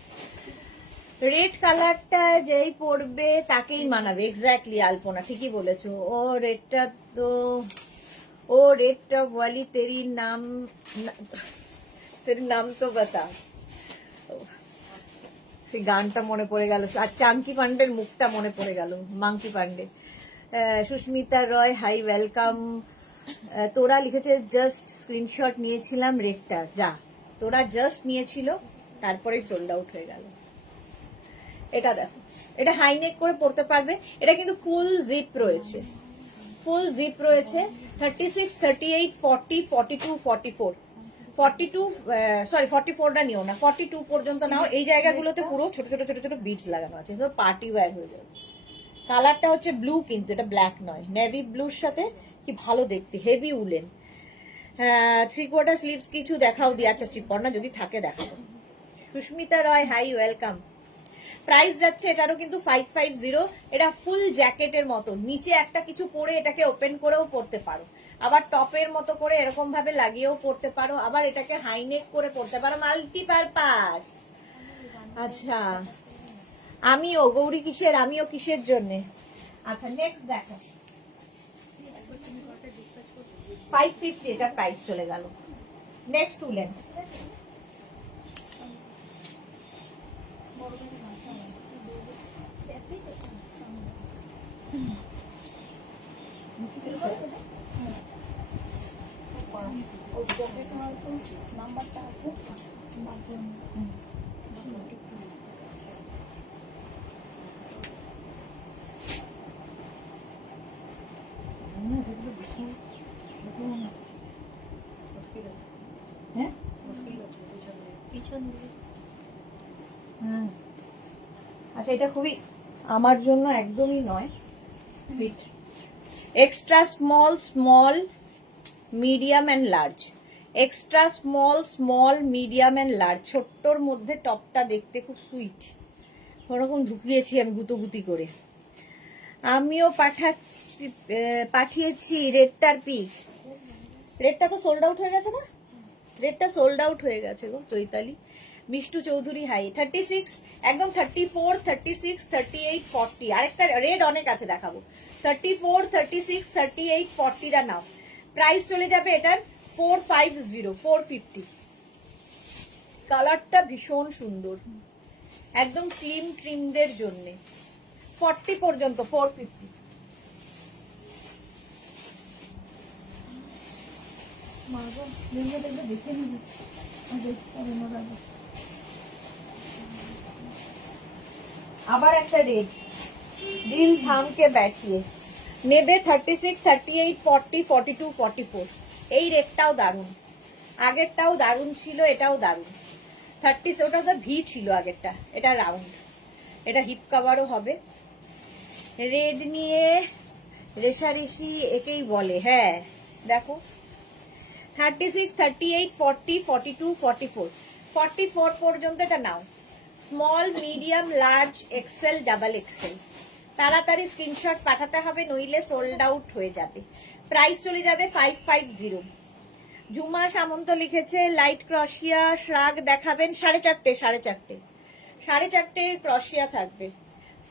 রেড কালারটা যেই পরবে তাকেই মানাবে, এক্স্যাক্টলি আলপনা ঠিকই বলেছো। ও রেডটা তো ও রেডটা ওয়ালি তেরি নাম তো বাতা, সেই গানটা মনে পড়ে গেল, আর চাঙ্কি পান্ডের মুখটা মনে পড়ে গেল, মাঙ্কি পান্ডে। সুস্মিতা রয় হাই ওয়েলকাম। তোরা লিখেছে জাস্ট স্ক্রিনশট নিয়েছিলাম রেডটা, যা তোরা জাস্ট নিয়েছিল তারপরেই সোল্ড আউট হয়ে গেল। এটা দেখো, এটা হাইনেক করে পড়তে পারবে, এটা কিন্তু ফুল জিপ রয়েছে, ফুল জিপ রয়েছে। 36, 38, 40, 42, 44, 42 সরি 44টা নিও না, 42 পর্যন্ত নাও। এই জায়গাগুলোতে পুরো ছোট ছোট ছোট ছোট বিটস লাগানো আছে, তো পার্টি ওয়্যার হয়ে যাবে। কালারটা হচ্ছে ব্লু, কিন্তু এটা ব্ল্যাক নয়, নেভি ব্লুর সাথে কি ভালো দেখতে, হেভি উলেন। 3/4 স্লিভস কিছু দেখাও দিয়ে, আচ্ছা শ্রীপর্ণা না যদি থাকে দেখাবো। সুস্মিতা রয় হাই ওয়েলকাম। প্রাইস যাচ্ছে এটারও কিন্তু 550। এটা ফুল জ্যাকেটের মতো, নিচে একটা কিছু পরে এটাকে ওপেন করেও পরতে পারো, আবার টপের মতো করে এরকম ভাবে লাগিয়েও পরতে পারো, আবার এটাকে হাইনেক করে পরতে পারো, মাল্টিপারপাস। আচ্ছা আমিও গৌরী কিসের, আমিও কিসের জন্যে। আচ্ছা নেক্সট দেখো, 550 এটা প্রাইস চলে গেল। নেক্সট উলেন, নাম্বারটা আছে পিছন দিকে। আচ্ছা এটা খুবই আমার জন্য একদমই নয়। Extra small, small, medium and large, extra small, small, medium and large. ছোট্টর মধ্যে টপটা দেখতে খুব সুইট, ওরকম ঢুকিয়েছি আমি গুতুগুতি করে। আমিও পাঠিয়েছি রেডটার পিক। রেডটা তো সোল্ড আউট হয়ে গেছে না, রেডটা সোল্ড আউট হয়ে গেছে গো চৈতালি। মিষ্টু চৌধুরী হাই। 36 একদম 34, 36, 38, 40। আরেকটা রেড অনেক আছে দেখাবো। 34, 36, 38, 40টা নাও। প্রাইস চলে যাবে এটার 450, 450। কালারটা ভীষণ সুন্দর, একদম স্লিম ট্রিমদের জন্য। 40 পর্যন্ত 450। দেখে নিবি, আবার একটা রেড, দিল থামকে ব্যাঠিয়ে নেবে। 36, 38, 40, 42, 44। এই রেডটাও দারুণ, আগেরটাও দারুণ ছিল, এটাও দারুণ। 30, ওটা তো ভি ছিল আগেরটা, এটা রাউন্ড, এটা হিপ কাভারও হবে। রেড নিয়ে রেশারেশি একেই বলে, হ্যাঁ দেখো। 36, 38, 40, 42, 44, 44 পর্যন্ত এটা নাও। Small, medium, large, XL, double XL. তাড়াতাড়ি স্ক্রিনশট পাঠাতে হবে, নইলে সোল্ড আউট হয়ে যাবে। প্রাইস চলে যাবে 550। ঝুমা সামন্ত লিখেছে লাইট ক্রশিয়া শ্রাগ দেখাবেন। 4.5, 4.5, 4.5 ক্রশিয়া থাকবে।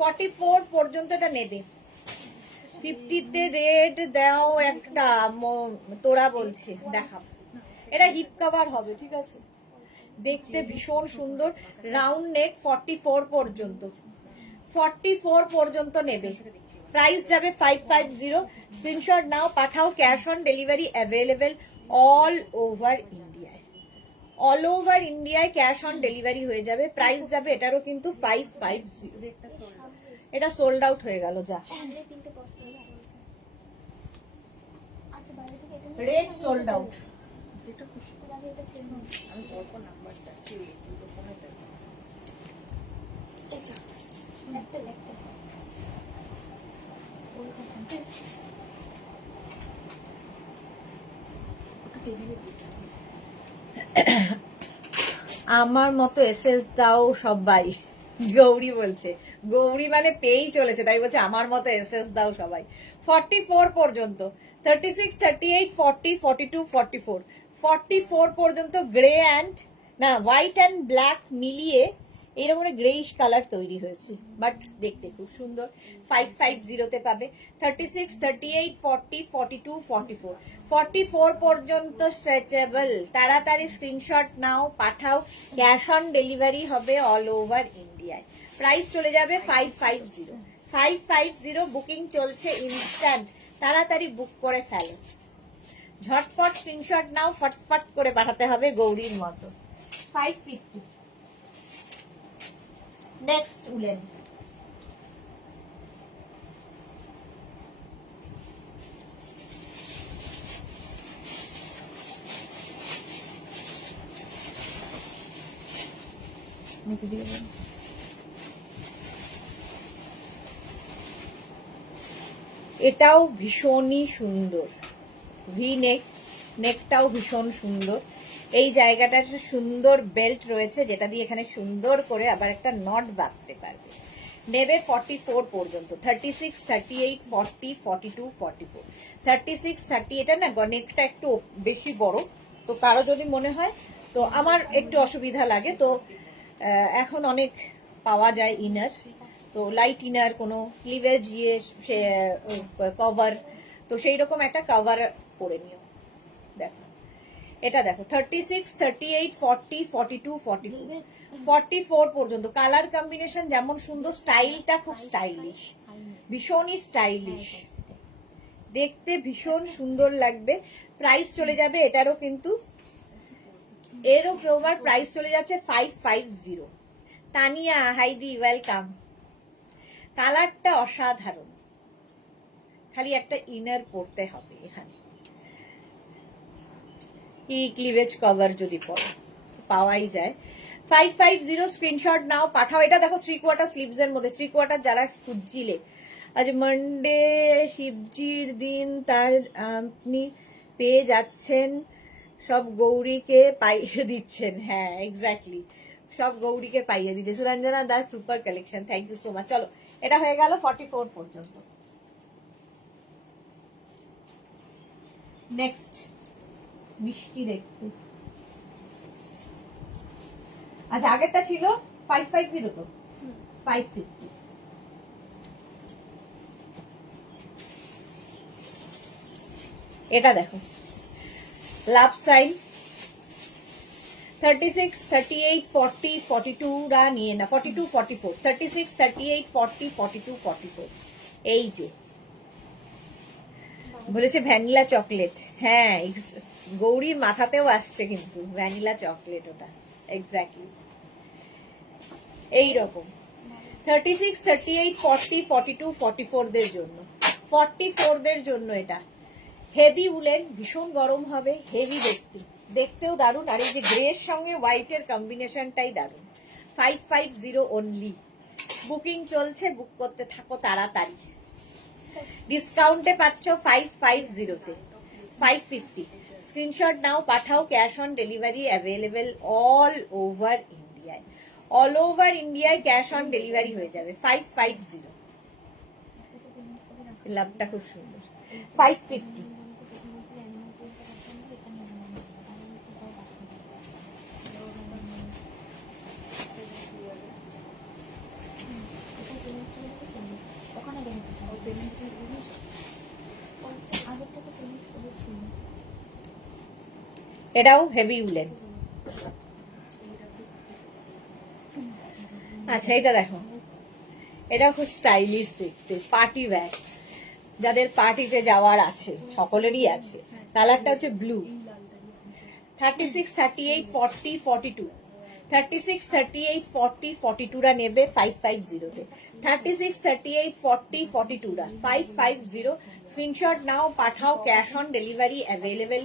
44 পর্যন্ত এটা নেবে। 50তে রেড দাও একটা, তোরা বলছে দেখাবো। এটা হিপ কভার হবে, ঠিক আছে, দেখতে ভীষণ সুন্দর। Round neck. 44 পর্যন্ত, 44 পর্যন্ত নেবে। প্রাইস যাবে 550। স্ক্রিনশট নাও, পাঠাও। Cash on delivery available all over ইন্ডিয়ায়, অল ওভার ইন্ডিয়ায় ক্যাশ অন ডেলিভারি হয়ে যাবে। প্রাইস যাবে এটারও কিন্তু 550। এটা সোল্ড আউট হয়ে গেল, যা। Red sold out. আমি অল্প নাম্বারটা আমার মতো এসএস দাও সবাই, গৌরী বলছে। গৌরী মানে পেয়েই চলেছে, তাই বলছে আমার মতো এসএস দাও সবাই। 44 পর্যন্ত, 36, 38, 40, 42, 44, 44 পর্যন্ত গ্রে অ্যান্ড না হোয়াইট অ্যান্ড ব্ল্যাক মিলিয়ে এইরকম গ্রেইশ কালার তৈরি হয়েছে, বাট দেখতে খুব সুন্দর। 550 তে পাবে। 36, 38, 40, 42, 44, 44 পর্যন্ত স্ট্রেচেবল। তাড়াতাড়ি স্ক্রিনশট নাও, পাঠাও। ক্যাশ অন ডেলিভারি হবে অল ওভার ইন্ডিয়ায়। প্রাইস চলে যাবে 550। 550 বুকিং চলছে ইনস্ট্যান্ট। তাড়াতাড়ি বুক করে ফেলো, ঝটপট স্ক্রিনশট নাও, ফটফট করে পাঠাতে হবে গৌরীর মতো। 550। নেক্সট উলেন, এটাও ভীষণই সুন্দর। ভি নেক, নেকটাও ভীষণ সুন্দর। এই জায়গাটা একটা সুন্দর বেল্ট রয়েছে, যেটা দিয়ে এখানে সুন্দর করে আবার একটা নট বাঁধতে পারবে। নেবে 44 পর্যন্ত। 36, 38, 40, 42, 44, 36, 30। এটা না নেকটা একটু বেশি বড়, তো কারো যদি মনে হয়, তো আমার একটু অসুবিধা লাগে, তো এখন অনেক পাওয়া যায় ইনার, তো লাইট ইনার, কোনো ক্লিভেজ ইয়ে কভার, তো সেই রকম একটা কভার করে নিও। দেখো এটা দেখো 36, 38, 40, 42, 44, 44 পর্যন্ত। কালার কম্বিনেশন যেমন সুন্দর, স্টাইলটা খুব স্টাইলিশ, ভীষণই স্টাইলিশ, দেখতে ভীষণ সুন্দর লাগবে। প্রাইস চলে যাবে এটারও কিন্তু, এরও প্রোভার প্রাইস চলে যাচ্ছে 550। তানিয়া, হাইদি, ওয়েলকাম। কালারটা অসাধারণ, খালি একটা ইনার পরতে হবে এখানে, কি ক্লিভেজ কভার যদি পরে পাওয়াই যায়। 550 স্ক্রিনশট নাও, পাঠাও। এটা দেখো 3/4 স্লিভস এর মধ্যে, 3/4 যারা খুঁজছিলে। আজ মানডে শিবজির দিন, তার আপনি পেয়ে যাচ্ছেন, সব গৌরীকে পাইয়ে দিচ্ছেন। হ্যাঁ এক্স্যাক্টলি, সব গৌরীকে পাইয়ে দিচ্ছে। Suranjana Das, super collection, thank you so much. চলো এটা হয়ে গেল 44 পর্যন্ত। নেক্সট মিষ্টি দেখতে। আচ্ছা আগেরটা ছিল 550, তো 550। এটা দেখো লাভ সাইন। 36, 38, 40, 42 রা নিয়ে না, 42, 44, 36, 38, 40, 42, 44। এই যে বলেছে ভ্যানিলা চকলেট, হ্যাঁ গৌরীর মাথাতেও আসছে কিন্তু ভ্যানিলা চকলেট, ওটা এক্স্যাক্টলি এইরকম। 36, 38, 40, 42, 44 দের জন্য, 44 দের জন্য এটা হেভি উলেন, ভীষণ গরম হবে, হেভি দেখতে, দেখতেও দারুণ। আর এই যে গ্রের সঙ্গে হোয়াইটের কম্বিনেশনটাই দারুণ। 550 অনলি, বুকিং চলছে, বুক করতে থাকো তাড়াতাড়ি। ডিসকাউন্টে পাচ্ছ 550-তে, 550। স্ক্রিনশট নাও, পাঠাও। Cash on delivery available all over ইন্ডিয়ায়, অল ওভার ইন্ডিয়ায় ক্যাশ অন ডেলিভারি হয়ে যাবে। 550, লাভটা খুব সুন্দর। 550। এটাও হেভি উলেন। আচ্ছা এটা দেখো, এটা খুব স্টাইলিশ দেখতে, পার্টি ব্যাগ, যাদের পার্টিতে যাওয়ার আছে, সকলেরই আছে। কালারটা হচ্ছে ব্লু। 36, 38, 40, 42, 36, 38, 40, 42 রা নেবে 550-তে। 36, 38, 40, 42 রা 550। স্ক্রিনশট নাও, পাঠাও। Cash on delivery available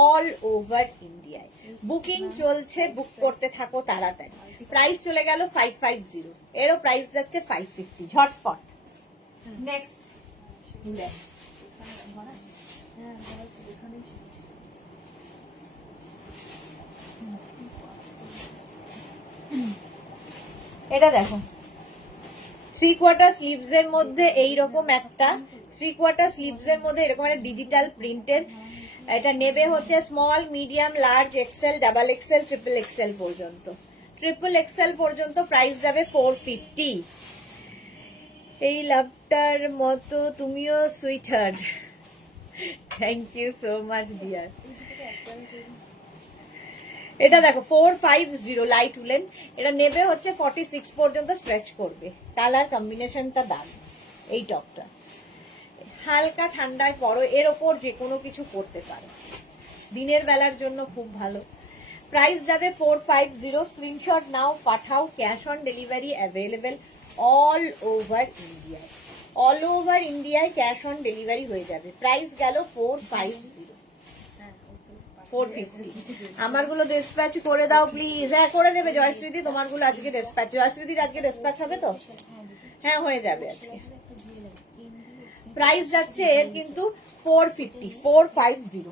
all over ইন্ডিয়ায়, বুকিং চলছে, বুক করতে থাকো তাড়াতাড়ি। প্রাইস চলে গেল 550, এরও প্রাইস যাচ্ছে 550, ঝটপট। নেক্সট এটা দেখো 3/4 স্লিভস এর মধ্যে এইরকম একটা, 3/4 স্লিভস এর মধ্যে এরকম একটা ডিজিটাল প্রিন্টের। এটা নেবে হচ্ছে small, medium, large, XL, double XL, triple XL পর্যন্ত। ট্রিপল এক্সেল পর্যন্ত প্রাইস যাবে 450। এই লাভটার মতো তুমিও sweetheart, thank you so much dear. এটা দেখো 450 লাইট উলেন, এটা নেবে হচ্ছে 46 পর্যন্ত স্ট্রেচ করবে। কালার কম্বিনেশনটা দাম। এই টপটা হালকা ঠান্ডায় পরো, এর ওপর যে কোনো কিছু পরতে পারো, দিনের বেলার জন্য খুব ভালো। প্রাইস যাবে 450। স্ক্রিনশট নাও, পাঠাও, cash on delivery available all over ইন্ডিয়ায়। অল ওভার ইন্ডিয়ায় ক্যাশ অন ডেলিভারি হয়ে যাবে। প্রাইস গেল 450, 450। আমারগুলো ডিসপ্যাচ করে দাও প্লিজ। হ্যাঁ করে দেবে জয়শ্রীদি, তোমারগুলো আজকে ডিসপ্যাচ। জয়শ্রীদির আজকে ডিসপ্যাচ হবে তো? হ্যাঁ হয়ে যাবে আজকে। প্রাইস যাচ্ছে এর কিন্তু 450, 450।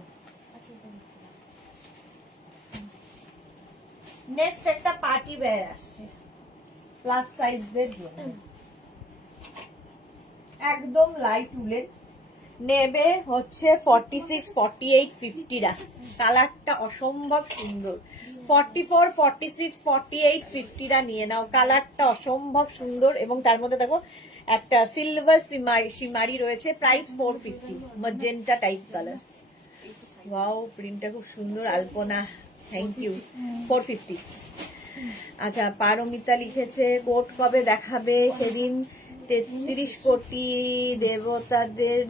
নেক্সট একটা পার্টি ওয়্যার আসছে প্লাস সাইজদের জন্য, একদম লাইট উলেন, নেবে হচ্ছে 46, 48, 50 কালারটা অসম্ভব সুন্দর। 44, 46, 48, 50 নিয়ে নাও, কালারটা অসম্ভব সুন্দর। এবং তার মধ্যে দেখো একটা সিলভার সিমারি রয়েছে। Price 450, magenta type colour. Wow, প্রিন্টটা খুব সুন্দর। আলপনা, থ্যাংক ইউ। 450। আচ্ছা, পারমিতা লিখেছে কোট কবে দেখাবে? সেদিন 33 কোটি দেবতাদের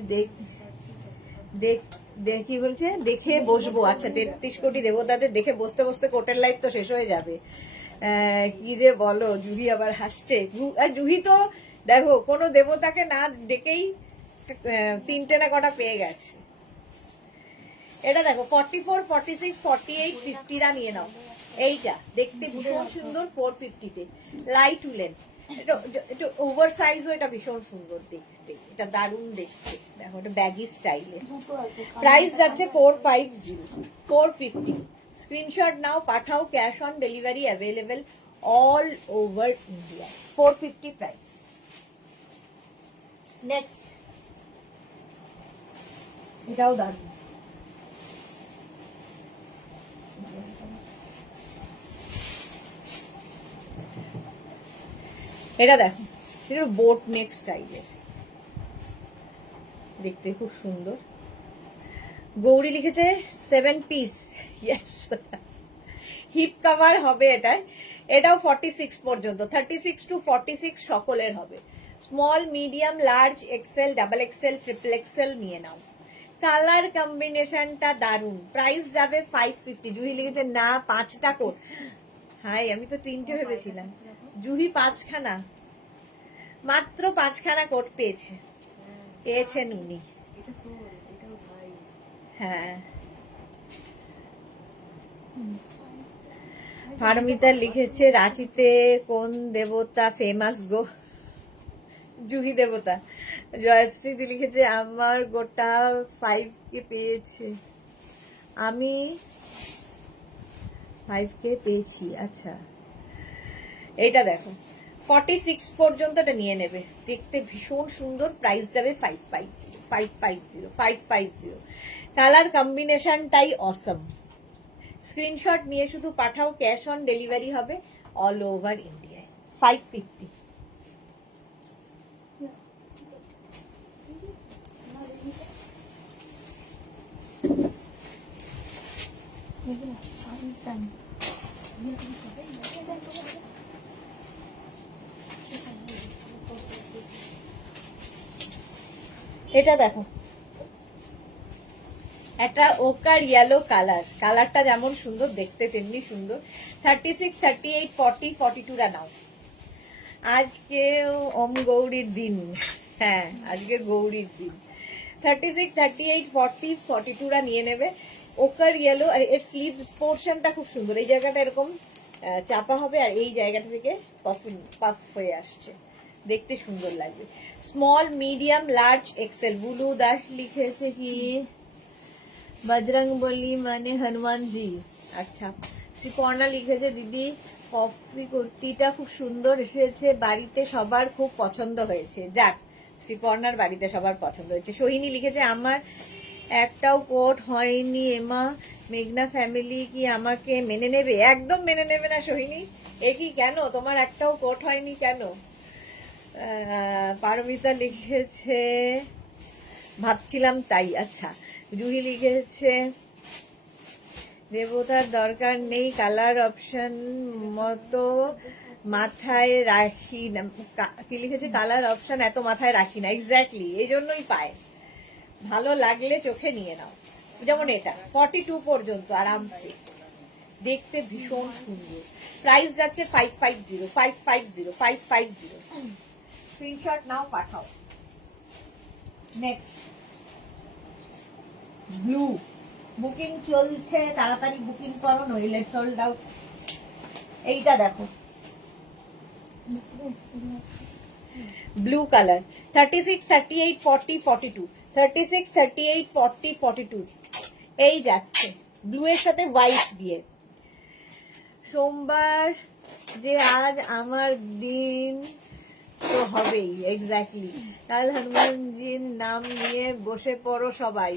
দেখি বলছে, দেখে বসবো। আচ্ছা, 33 কোটি দেবতাদের দেখে বসতে বসতে কোটের লাইফ তো শেষ হয়ে যাবে। কি যে বলো, জুহি আবার হাসছে। আর জুহি তো দেখো কোনো দেবতাকে না ডেকেই 3টে না কটা পেয়ে গেছে। এটা দেখো 44, 46, 48, 50 নিয়ে নাও। এইটা দেখতে ভীষণ সুন্দর 450-তে, লাইট উলেন, এটা ওভার সাইজও, এটা ভীষণ সুন্দর দেখতে, এটা দারুণ দেখতে। দেখো এটা ব্যাগি স্টাইলের। প্রাইস যাচ্ছে 450, 450। স্ক্রিনশট নাও, পাঠাও, cash on delivery available all over India. 450 price. Next, এটাও দারুণ। এটা দেখো, এটা বোট নেক স্টাইলের, দেখতে খুব সুন্দর। গৌরী লিখেছে 7 পিস, ইয়েস, হিপ কভার হবে এটায়। এটাও 46 পর্যন্ত, 36 to 46 সকলের হবে। Small, medium, large, XL, double XL, triple XL নিয়ে নাও। কালার কম্বিনেশনটা দারুন। প্রাইস যাবে 550। জুহি লিখেছে না 5টা কোট। হাই, আমি তো 3টে ভেবেছিলাম। জুহি 5খানা, মাত্র 5খানা কোট পেয়েছেন উনি। হ্যাঁ, পারমিতা লিখেছে রাঁচিতে কোন দেবতা ফেমাস গো? জুহি দেবতা। জয়শ্রী লিখেছে আমার গোটা 5K পেয়েছে, আমি 5K পেয়েছি। আচ্ছা, এইটা দেখো 46 পর্যন্ত এটা নিয়ে নেবে, দেখতে ভীষণ সুন্দর। প্রাইস যাবে 550, 550, 550। কালার কম্বিনেশনটাই অসম। স্ক্রিনশট নিয়ে শুধু পাঠাও, ক্যাশ অন ডেলিভারি হবে অল ওভার ইন্ডিয়ায়। 550। এটা দেখো, একটা ওকার ইয়েলো কালার, কালারটা যেমন সুন্দর দেখতে তেমনি সুন্দর। 36, 38, 40, 42 নাও। আজকে ওম গৌরীর দিন, হ্যাঁ আজকে গৌরীর দিন। 36, 38, 40, 42 নিয়ে নেবে। ওকার ইয়েলো, আর এর স্লিভ পোর্শনটা খুব সুন্দর। এই জায়গাটা এরকম চাপা হবে, আর এই জায়গাটা থেকে পাফ হয়ে আসছে, দেখতে সুন্দর লাগবে। Small, medium, large, XL. Bulu Das লিখেছে কি বজরং বলি মানে হনুমানজি। আচ্ছা, শ্রীপর্ণা লিখেছে দিদি কফি কুর্তিটা খুব সুন্দর এসেছে, বাড়িতে সবার খুব পছন্দ হয়েছে। যাক, শ্রীপর্ণার বাড়িতে সবার পছন্দ হয়েছে। সোহিনী লিখেছে আমার একটাও কোট হয়নি এমা, মেঘনা ফ্যামিলি কি আমাকে মেনে নেবে? একদম মেনে নেবে না সোহিনী, এ কি কেন তোমার একটাও কোট হয়নি কেন? পারমিতা লিখেছে ভাবছিলাম তাই। আচ্ছা, জুহি লিখেছে দেবতার দরকার নেই, কালার অপশন মতো মাথায় রাখি না। কি লিখেছে? কালার অপশন এত মাথায় রাখি না। এক্স্যাক্টলি, এই জন্যই পায়। ভালো লাগলে চোখে নিয়ে নাও। যেমন এটা 42 পর্যন্ত আরামসে, দেখতে ভীষণ সুন্দর। প্রাইস যাচ্ছে 550, 550, 550। স্ক্রিনশট নাও, পাঠাও। নেক্সট ব্লু, বুকিং চলছে, তাড়াতাড়ি বুকিং করো, নইলে সোল্ড আউট। এইটা দেখো, ব্লু কালার, 36, 38, 40, 42, 36, 38, 40, 42। এই যাচ্ছে ব্লু এর সাথে হোয়াইট দিয়ে। সোমবার যে আজ আমার দিন তো হবেই। এক্স্যাক্টলি, কাল হনুমানজির নাম নিয়ে বসে পড়ো সবাই।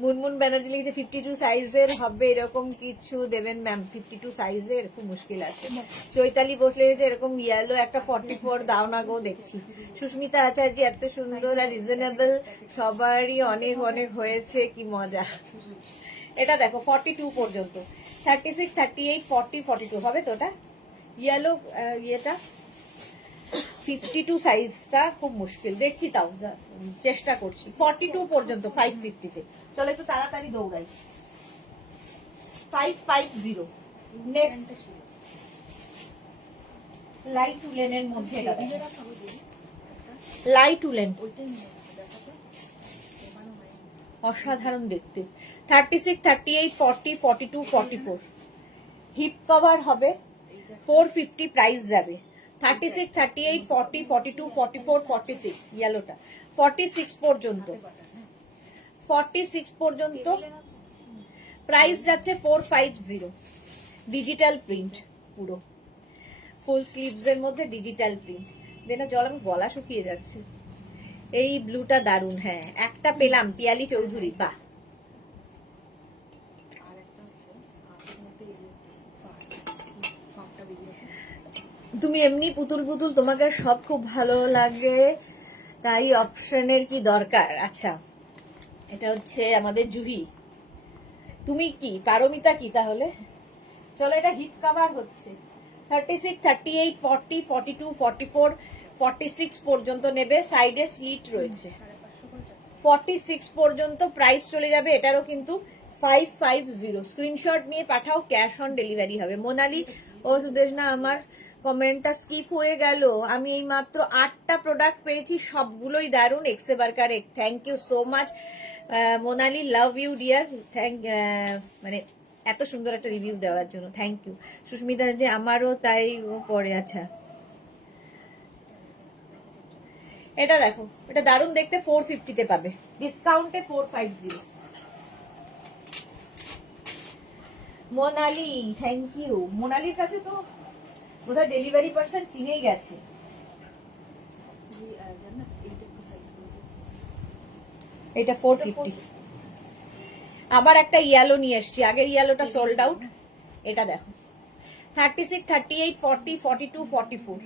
মুনমুন ব্যানার্জি লিখেছে 52 সাইজের হবে, এরকম কিছু দেবেন ম্যাম। 52 সাইজের খুব মুশকিল আছে। চৈতালি বসলে এরকম ইয়েলো একটা 44 দাও না গো, দেখছি। সুস্মিতা আচার্য, এত সুন্দর আর রিজনেবল, সবারই অনেক অনেক হয়েছে, কি মজা। এটা দেখো 42 পর্যন্ত, 36, 38, 40, 42 হবে তো। ওটা ইয়েলো, ইয়েটা 52 সাইজটা খুব মুশকিল, দেখছি, তাও চেষ্টা করছি। 42 পর্যন্ত 550-তে। চলো একটু তাড়াতাড়ি দৌড়াই। 550। নেক্সট লাইট উলেনের মধ্যে, লাইট উলেন অসাধারণ দেখতে। 36, 38, 40, 42, 44। হিপ কভার হবে, 450 প্রাইস যাবে। 36, 38, 40, 42, 44, 46 ইয়েলোটা 46 পর্যন্ত, 46 পর্যন্ত প্রাইস যাচ্ছে 450। ডিজিটাল প্রিন্ট, পুরো ফুল স্লিভস এর মধ্যে ডিজিটাল প্রিন্ট। দেনা জল, আমি গলা শুকিয়ে যাচ্ছে। এই ব্লুটা দারুন। হ্যাঁ, একটা পেলাম, পিয়ালি চৌধুরী, বাহ। তুমি এমনি পুতুল পুতুল, তোমাকে সব খুব ভালো লাগে, তাই অপশনের কি দরকার? আচ্ছা, এটা হচ্ছে আমাদের জুহি। তুমি কি পারমিতা কি তাহলে? চলো, এটা হিপ কভার হচ্ছে 36, 38, 40, 42, 44, 46 পর্যন্ত নেবে। সাইডে স্লিট রয়েছে। 46 পর্যন্ত প্রাইস চলে যাবে। এটারও কিন্তু 550। স্ক্রিনশট নিয়ে পাঠাও, ক্যাশ অন ডেলিভারি হবে। মোনালি ও সুদেশনা, আমার কমেন্টটা স্কিপ হয়ে গেল। আমি এই মাত্র 8টা প্রোডাক্ট পেয়েছি, সবগুলোই দারুন, এক্সেবার correct. Thank you so much Monali, love you dear. মানে এত সুন্দর একটা রিভিউ দেওয়ার জন্য থ্যাংক ইউ। সুস্মিতা যে আমারও তাই পরে। আচ্ছা, এটা দেখো, এটা দারুণ দেখতে, 450-তে পাবে, ডিসকাউন্টে 450। Monali, thank you. মোনালির কাছে তো বোধহয় ডেলিভারি পার্সন চিনেই গেছে। এটা 450। আবার একটা ইয়েলো নিয়ে এসছি, আগের ইয়েলোটা সোল্ড আউট। এটা দেখো 36, 38, 40, 42, 44।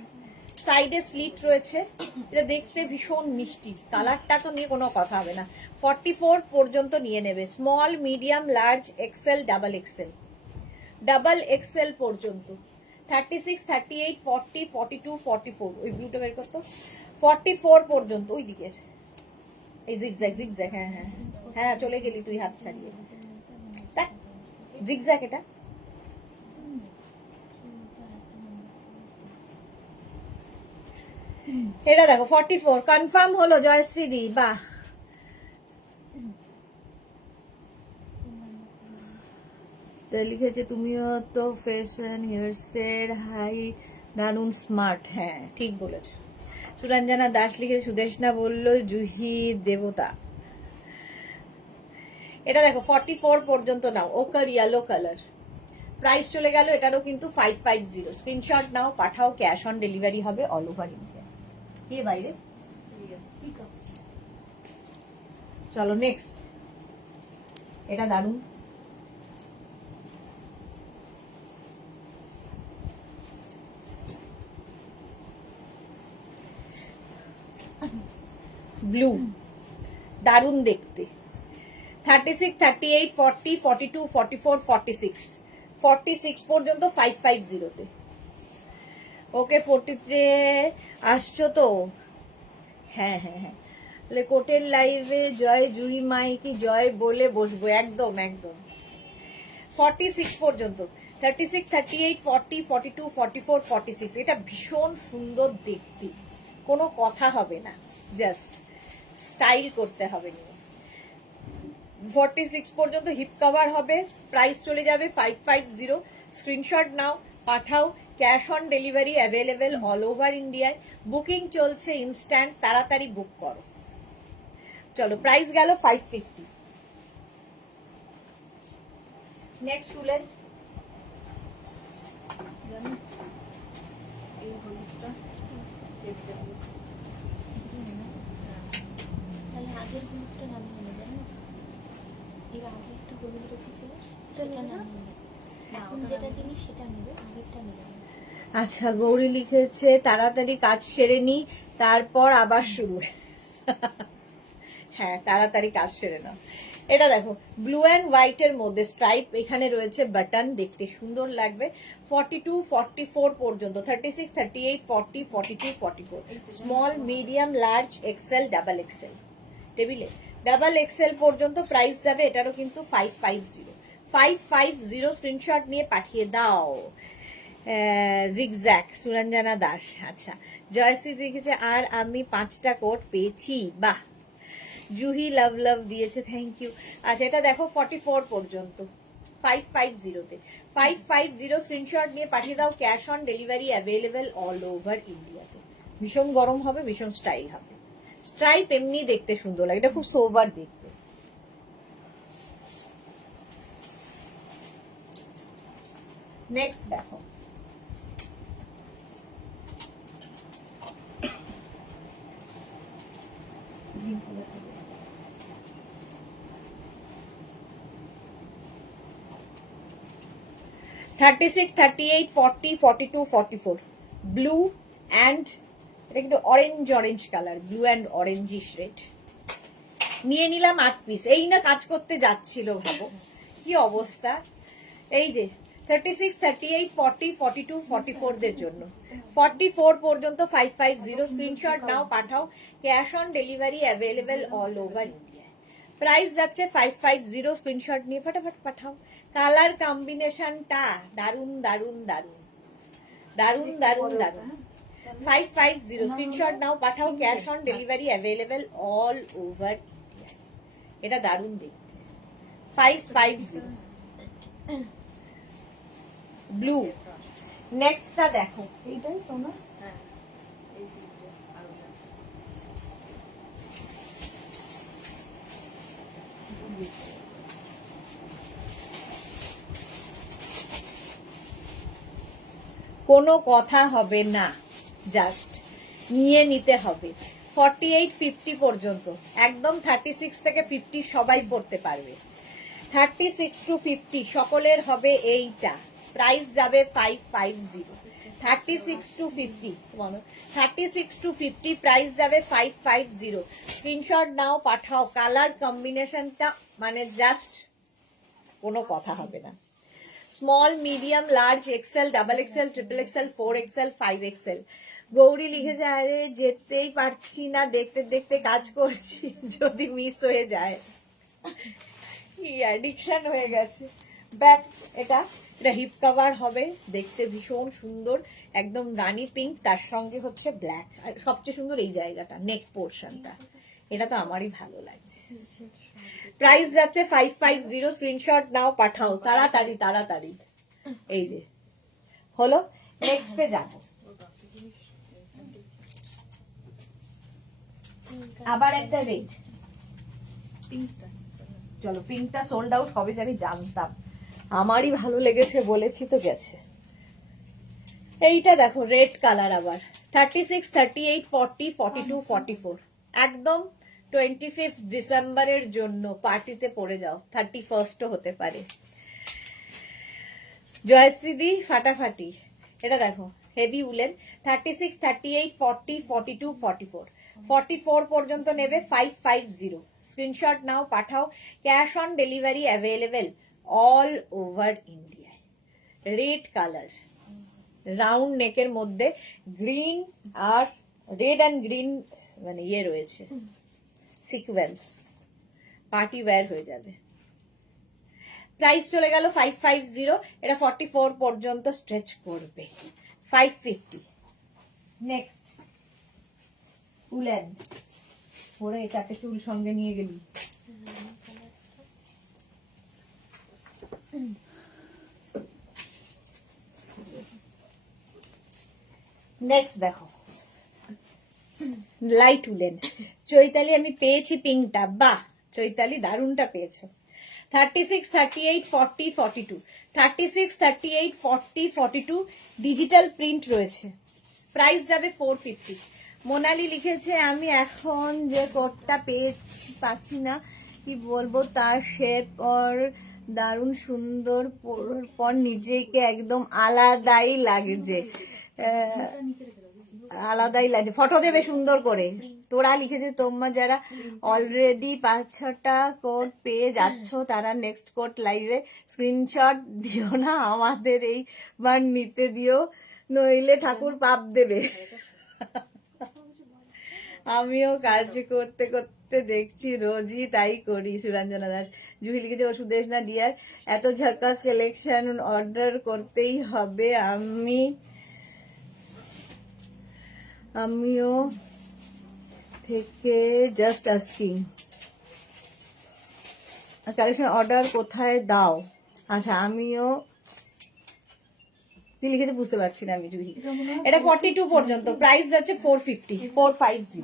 সাইডে স্লিট রয়েছে। এটা দেখতে ভীষণ মিষ্টি, কালারটা তো নিয়ে কোনো কথা হবে না। 44 পর্যন্ত নিয়ে নেবে, small, medium, large, XL, double XL, double XL পর্যন্ত। 36, 38, 40, 42, 44। ওই ব্লুটা বের করতো। 44 পর্যন্ত ওই দিকের, এই জিগজ্যাগ জিগজ্যাগ। হ্যাঁ হ্যাঁ হ্যাঁ, চলে গেলি তুই হাত ছাড়িয়ে। জিগজ্যাগ এটা। এটা দেখো 44 কনফার্ম হলো জয়শ্রী দি, বাহ। লিখেছে তুমিও তো ফ্যাশন হেয়ারসের হাই, দারুন স্মার্ট। হ্যাঁ, ঠিক বলেছো। সুরঞ্জনা দাস লিখেছে সুদেশনা বলল জুহি দেবতা। এটা দেখো 44 পর্যন্ত নাও, ওকার ইয়েলো কালার। প্রাইস চলে গেল, এটারও কিন্তু 550। স্ক্রিনশট নাও, পাঠাও, ক্যাশ অন ডেলিভারি হবে অল ওভার ইন্ডিয়া। কে বাইরে? চলো নেক্সট, এটা দারুন। ব্লু, দারুণ দেখতে। 36, 38, 40, 42, 44, 46, 46 পর্যন্ত 550-তে। ওকে 43 আসছো তো? হ্যাঁ হ্যাঁ হ্যাঁ, তাহলে কোটের লাইভে জয় জুই মাই কি জয় বলে বসবো, একদম একদম। 46 পর্যন্ত, 36, 38, 40, 42, 44, 46, এটা ভীষণ সুন্দর দেখতে, কোনো কথা হবে না, জাস্ট স্টাইল করতে হবে নিয়ে। 46 পর্যন্ত হিপ কভার হবে, প্রাইস চলে যাবে 550। স্ক্রিনশট নাও, পাঠাও, cash on delivery available all over ইন্ডিয়ায়, বুকিং চলছে ইনস্ট্যান্ট, তাড়াতাড়ি বুক করো। চলো, প্রাইস গেল 550। নেক্সট উলেন, এই হলুদটা তাহলে আগের হলুদটা নামিয়ে নেবে না? এর আগে একটা হলুদ রেখেছিল, সেটা নামিয়ে নেবে। এখন যেটা দিলি সেটা নেবে, আগেরটা নেবে না। আচ্ছা গৌরী লিখেছে তাড়াতাড়ি কাজ সেরে নি, তারপর আবার শুরু। হ্যাঁ, তাড়াতাড়ি কাজ সেরে নাও। এটা দেখো, ব্লু অ্যান্ড হোয়াইট এর মধ্যে স্ট্রাইপ, এখানে রয়েছে বাটন, দেখতে সুন্দর লাগবে। 42, 44 পর্যন্ত, 36, 38, 40, 42, 44, small, medium, large, XL, double XL. টেবিলে ডাবল এক্সেল পর্যন্ত প্রাইস যাবে, এটারও কিন্তু 550। 550 স্ক্রিনশট নিয়ে পাঠিয়ে দাও। জিগজ্যাক, সুরঞ্জনা দাস। আচ্ছা, জয়শ্রী লিখেছে আর আমি 5টা কোট পেয়েছি, বাহ। জুহি লাভ লাভ দিয়েছে, থ্যাংক ইউ। আচ্ছা, এটা দেখো 44 পর্যন্ত, 550-তে। 550 স্ক্রিনশট নিয়ে পাঠিয়ে দাও, cash on delivery available all over ইন্ডিয়াতে। ভীষণ গরম হবে, ভীষণ স্টাইল হবে। স্ট্রাইপ এমনি দেখতে সুন্দর লাগে, এটা খুব সোবার দেখতে। নেক্সট দেখো, $36, 38, 40, 42, 44, ব্লু অ্যান্ড, এটা কিন্তু orange orange colour, blue and orangish red. নিয়ে নিলাম 8 পিস, এই না কাজ করতে যাচ্ছিল, ভাবো কি অবস্থা। এই যে 36, 38, 40, 42, 44 দের জন্য, 44 পর্যন্ত 550 স্ক্রিনশট নাও, পাঠাও, cash on delivery available all over India. Price যাচ্ছে 550, স্ক্রিনশট নিয়ে ফটাফট পাঠাও। কালার কম্বিনেশনটা দারুন দারুন দারুন দারুন দারুন দারুন। 550 স্ক্রিনশট নাও, পাঠাও, cash on delivery available all over India. এটা দারুন দেখতে, 550 ব্লু। নেক্সটটা দেখো, এইটাই তো না? কোনো কথা হবে না, জাস্ট নিয়ে নিতে হবে। 48, 50 পর্যন্ত, একদম 36 থেকে 50 সবাই পড়তে পারবে। 36 to 50 সকলের হবে এইটা, প্রাইস যাবে 550। 36 to 50, 36 to 50 প্রাইস যাবে 550। স্ক্রিনশট নাও, পাঠাও, কালার কম্বিনেশনটা মানে জাস্ট কোনো কথা হবে না। Small, medium, large, XL, double XL, triple XL, 4 XL, 5 XL. Gouri লিখেছে আরে যেতেই পারছি না, দেখতে দেখতে কাজ করছি, যদি মিস হয়ে যায়। কি অ্যাডিকশন হয়ে গেছে। ব্যাক, এটা হিপ কভার হবে, দেখতে ভীষণ সুন্দর, একদম রানী পিঙ্ক, তার সঙ্গে হচ্ছে ব্ল্যাক, আর সবচেয়ে সুন্দর এই জায়গাটা, নেক পোর্শনটা, এটা তো আমারই ভালো লাগছে। প্রাইস যাচ্ছে 550, স্ক্রিনশট নাও, পাঠাও, তাড়াতাড়ি তাড়াতাড়ি। এই যে হলো, নেক্সটে যাবো। আবার একটা রেড, পিঙ্কটা চলো পিঙ্কটা সোল্ড আউট হবে, আমি জানতাম, আমারই ভালো লেগেছে বলেছি তো গেছে। এইটা দেখো রেড কালার, আবার 36, 38, 40, 42, 44, একদম 25 ডিসেম্বরের জন্য পার্টিতে পড়ে যাও, 31st হতে পারে। জয়শ্রীদি ফাটাফাটি। এটা দেখো হেভি উলেন, 36, 38, 40, 42, 44, 44 পর্যন্ত নেবে 550। স্ক্রিনশট নাও, পাঠাও। Cash on delivery available all over ইন্ডিয়ায়। রেড কালার, রাউন্ড নেকের মধ্যে গ্রিন আর রেড অ্যান্ড গ্রিন মানে ইয়ে রয়েছে, সিকোয়েন্স, পার্টি ওয়্যার হয়ে যাবে। প্রাইস চলে গেল 550, এটা 44 পর্যন্ত স্ট্রেচ করবে। 550। নেক্সট উলেন, পরে চারটে চুল সঙ্গে নিয়ে গেলি। নেক্সট দেখো লাইট উলেন। চৈতালি আমি পেয়েছি পিঙ্কটা, বাহ চৈতালি দারুনটা পেয়েছো। 36, 38, 40, 42, 36, 38, 40, 42 ডিজিটাল প্রিন্ট রয়েছে। প্রাইস যাবে 450। মোনালি লিখেছে আমি এখন যে কোটটা পাচ্ছি না, কি বলবো, তার শেপ আর দারুণ সুন্দর, পর নিজেকে একদম আলাদাই লাগছে, আলাদাই লাগছে। ফটো দেবে সুন্দর করে। তোরা লিখেছে তোমরা যারা অলরেডি 5-6টা কোড পেয়ে যাচ্ছ তারা নেক্সট কোড লাইভে স্ক্রিনশট দিও না, আমাদের এইবার নিতে দিও, নইলে ঠাকুর পাপ দেবে। আমিও কাজ করতে করতে দেখছি রোজই তাই করি। সুরঞ্জনা দাস, জুহি লিখেছে ও সুদেশ না ডিয়ার, এত ঝাকাস কালেকশন অর্ডার করতেই হবে। আমিও থেকে জাস্ট আস্কিং, কালেকশন অর্ডার কোথায় দাও? আচ্ছা আমিও কি লিখেছে বুঝতে পারছি না আমি জুহি। এটা 42 পর্যন্ত, প্রাইস যাচ্ছে 450, 450।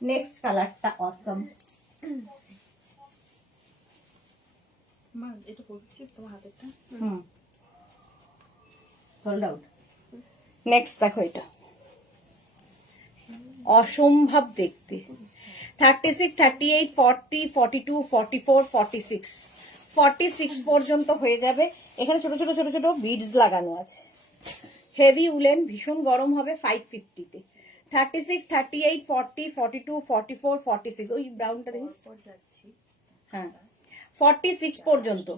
নেক্সট কালারটা অসম। এটা করছি তোমার হাতেরটা। Sold out. নেক্সট দেখো এটা অসম্ভব দেখতে। 36, 38, 40, 42, 44, 46, 46 পর্যন্ত হয়ে যাবে। এখানে ছোট ছোট ছোট ছোট বিডস লাগানো আছে। হেভি উলেন, ভীষণ গরম হবে 550-তে। 36, 38, 40, 42, 44, 46 ওই ব্রাউনটা দেখুন। হ্যাঁ 46 পর্যন্ত,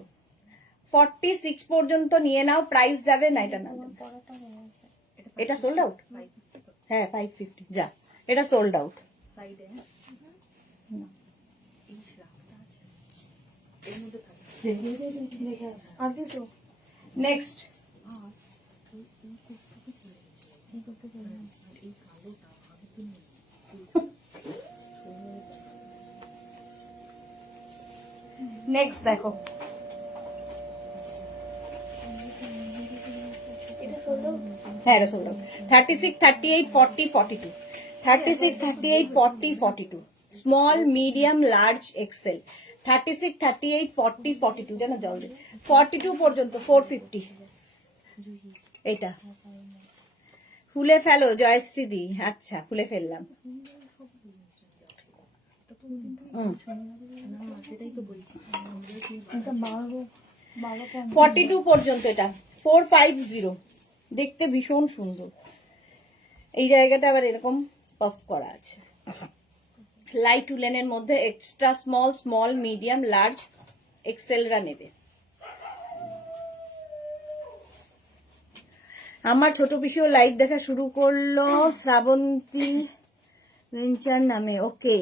46 পর্যন্ত নিয়ে নাও। প্রাইস যাবে না, এটা না, এটা সোল্ড আউট। হ্যাঁ 550 যা, এটা সোল্ড আউট। নেক্সট নেক্সট দেখো হ্যাঁ এটা sold out. 36, 38, 40, 42, 36, 38, 40, 42 small medium large Excel. 36, 38, 40, 42 জানা জল 42 পর্যন্ত 450। এটা খুলে ফেলো জয়শ্রী দি। আচ্ছা খুলে ফেললাম। 42 পর্যন্ত, এটা 450। দেখতে ভীষণ সুন্দর। এই জায়গাটা আবার এরকম পফ করা আছে। লাইট উলেনের মধ্যে extra small, small, medium, large এক্সেলরা নেবে। আমার ছোট পিসিও লাইভ দেখা শুরু করলো শ্রাবন্তী ভেঞ্চার নামে। ওকে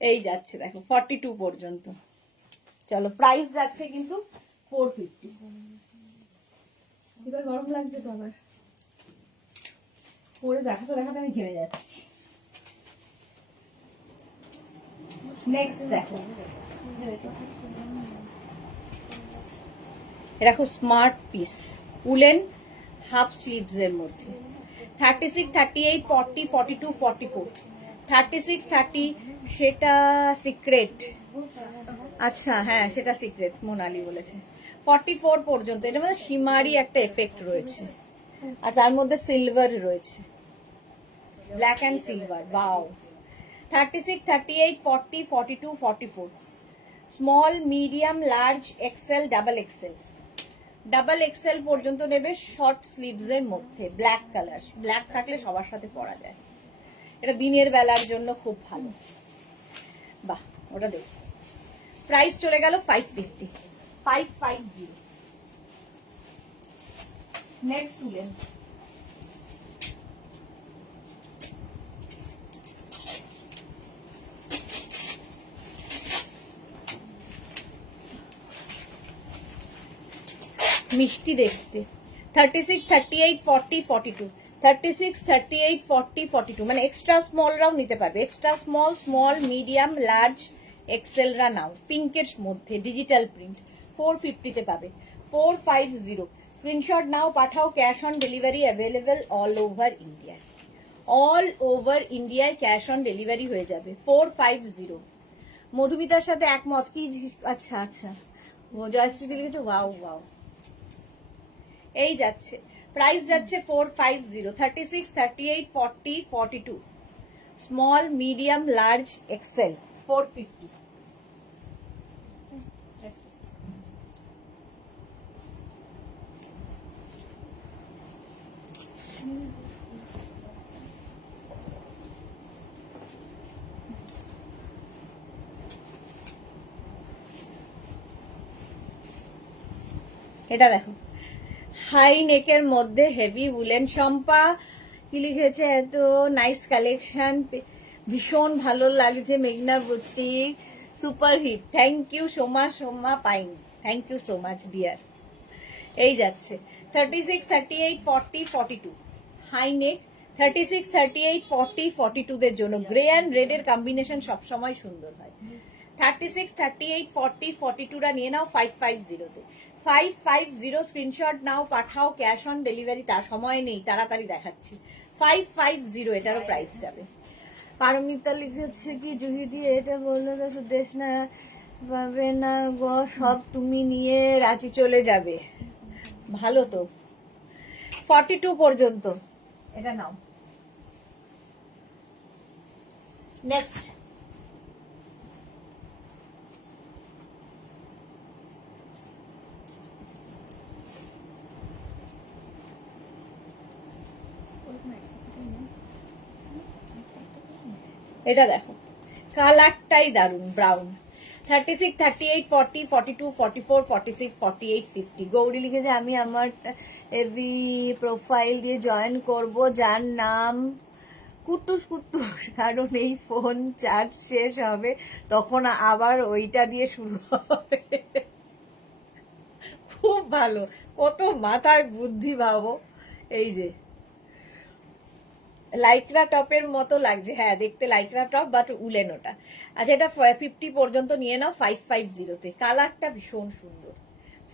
এই যাচ্ছে দেখো 42 পর্যন্ত। চলো প্রাইস যাচ্ছে কিন্তু 450। এবার গরম লাগছে তো, আবার পরে দেখাতে দেখাতে আমি ঘেমে যাচ্ছি। নেক্সট দেখো এটা খুব smart piece, woollen half sleeves এর মধ্যে। 36, 38, 40, 42, 44, 36, 30 সেটা সিক্রেট। আচ্ছা হ্যাঁ সেটা সিক্রেট, মোনালি বলেছে। 44 পর্যন্ত। এটার মধ্যে শিমারি একটা এফেক্ট রয়েছে আর তার মধ্যে সিলভার রয়েছে, ব্ল্যাক অ্যান্ড সিলভার। বাও। 36, 38, 40, 42, 44 small, medium, large, XL, double XL. Double XL পর্যন্ত নেবে, শর্ট স্লিভস এর মধ্যে, ব্ল্যাক কালার, ব্ল্যাক থাকলে সবার সাথে পরা যায়, এটা দিনের বেলার জন্য খুব ভালো। বাহ, ওটা দেখ, প্রাইস চলে গেল 550, 550। নেক্সট উলেন, মিষ্টি দেখতে, 36, 38, 40, 42, 36, 38, 40, 42, মানে এক্সট্রা স্মলরাও নিতে পারবে, extra small, small, medium, large, এক্সেলরা নাও, পিঙ্কের মধ্যে ডিজিটাল প্রিন্ট, 450 তে পাবে, 450। স্ক্রিনশট নাও, পাঠাও, cash on delivery available all over India, all over ইন্ডিয়ায় ক্যাশ অন ডেলিভারি হয়ে যাবে, 450। মধুমিতার সাথে একমত কি? আচ্ছা আচ্ছা, জয়শ্রী দিলে কিছু, ওয়াও ওয়াও। এই যাচ্ছে, প্রাইস যাচ্ছে 450, 36, 38, 40, 42, স্মল, মিডিয়াম, লার্জ, এক্সেল, 450। এটা দেখো, হাই নেকের মধ্যে হেভি উলেন, শম্পা কি লিখেছে, এত নাইস কালেকশন, ভীষণ ভালো লাগছে, মেঘনা boutique, super hit, thank you Soma, Soma Pyne, thank you so much dear. এই যাচ্ছে 36, 38, 40, 42, হাই নেক, 36, 38, 40, 42 দের জন্য গ্রে অ্যান্ড রেড এর কম্বিনেশন সবসময় সুন্দর হয়। 36, 38, 40, 42 রা নিয়ে নাও 550 তে, 550 স্ক্রিনশট নাও, পাঠাও, ক্যাশ অন ডেলিভারি, তার সময় নেই, তাড়াতাড়ি দেখাচ্ছি, 550 এটারও প্রাইস যাবে। পারমিতা লিখেছে কি, জুহি দিয়ে এটা বললো তো সুদেশ না পাবে না গো, সব তুমি নিয়ে রাঁচি চলে যাবে, ভালো তো, 42 পর্যন্ত এটা নাও। নেক্সট, এটা দেখো, কালারটাই দারুন, ব্রাউন, 36, 38, 40, 42, 44, 46, 48, 50। গৌরী লিখেছে আমি আমার এবি প্রোফাইল দিয়ে জয়েন করব, যার নাম কুটুস কুটুস, কারণ এই ফোন চার্জ শেষ হবে, তখন আবার ওইটা দিয়ে শুরু হবে। খুব ভালো, কত মাথায় বুদ্ধি ভাবো। এই যে লাইক্রা টপের মতো লাগছে, হ্যাঁ দেখতে লাইক্রা টপ, বাট উলেন ওটা। আচ্ছা, এটা 50 পর্যন্ত নিয়ে নাও 550 তে, কালারটা ভীষণ সুন্দর,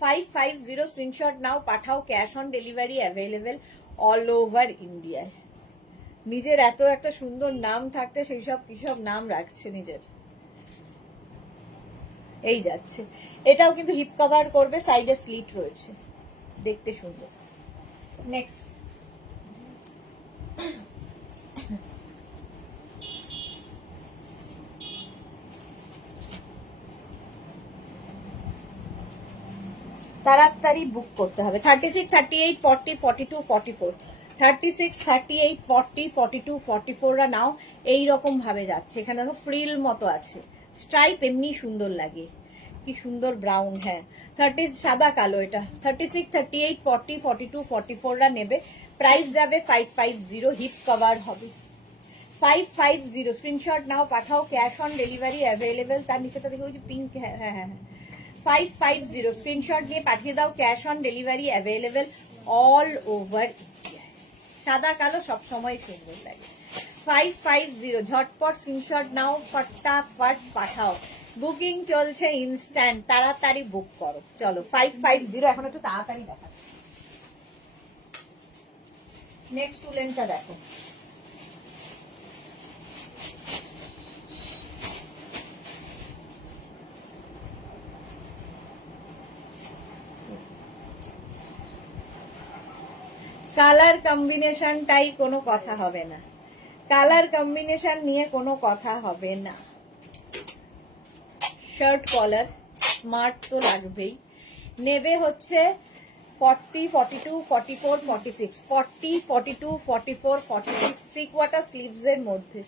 550 স্ক্রিনশট নাও, পাঠাও, cash on delivery available all over ইন্ডিয়ায়। নিজের এত একটা সুন্দর নাম থাকতে সেই সব কিসব নাম রাখছে নিজের। এই যাচ্ছে, এটাও কিন্তু হিপ কভার করবে, সাইডে স্লিট রয়েছে, দেখতে সুন্দর। নেক্সট, তাড়াতাড়ি বুক করতে হবে, 36, 38, 40, 42, 44, 36, 38, 40, 42, 44 রা নাও। এইরকম ভাবে যাচ্ছে, এখানে দেখো ফ্রিল মতো আছে, স্ট্রাইপ এমনি সুন্দর লাগে, কি সুন্দর ব্রাউন, হ্যাঁ 30, সাদা কালো, এটা 36, 38, 40, 42, 44 রা নেবে, প্রাইস যাবে 550, হিপ কভার হবে, 550 স্ক্রিনশট নাও, পাঠাও, ক্যাশ অন ডেলিভারি অ্যাভেলেবেল, তার নিচেটা দেখো ওই যে পিঙ্ক, হ্যাঁ হ্যাঁ হ্যাঁ, 550 স্ক্রিনশট নিয়ে পাঠিয়ে দাও, cash on delivery available all over India, সাদা কালো সব সময় সুন্দর লাগে, 550 ঝটপট স্ক্রিনশট নাও, ফটাফট পাঠাও, বুকিং চলছে ইনস্ট্যান্ট, তাড়াতাড়ি বুক করো, চলো 550, এখন একটু তাড়াতাড়ি দেখা। নেক্সট উলেনটা দেখো, কালার কম্বিনেশনটাই কোনো কথা হবে না, কালার কম্বিনেশন নিয়ে কোনো কথা হবে না, শার্ট কলার স্মার্ট তো লাগবেই, নেবে হচ্ছে 40, 42, 44, 46, 40, 42, 44, 46, 3/4 স্লিভস এর মধ্যে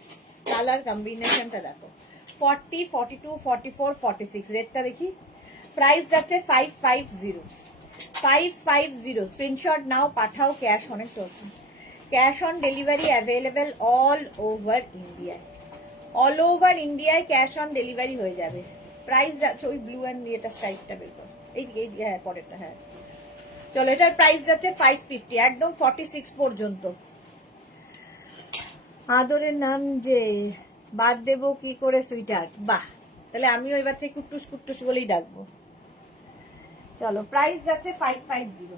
কালার কম্বিনেশনটা দেখো। 40, 42, 44, 46, রেটটা দেখি। প্রাইস যাচ্ছে 550, 550। স্ক্রিনশট নাও, পাঠাও। ক্যাশ অনেক চলছে, cash on delivery available all over ইন্ডিয়ায়, অল ওভার ইন্ডিয়ায় ক্যাশ অন ডেলিভারি হয়ে যাবে। প্রাইস যাচ্ছে ওই ব্লু অ্যান্ড এটা স্ট্রাইপটা বের করো, এই হ্যাঁ পরেরটা, হ্যাঁ চলো। এটার প্রাইস যাচ্ছে 550, একদম 46 পর্যন্ত। আদরের নাম যে বাদ দেবো কি করে সুইটহার্ট, বাহ, তাহলে আমিও এবার থেকে কুট্টুস কুট্টুস বলেই ডাকবো। চলো, প্রাইস যাচ্ছে 550।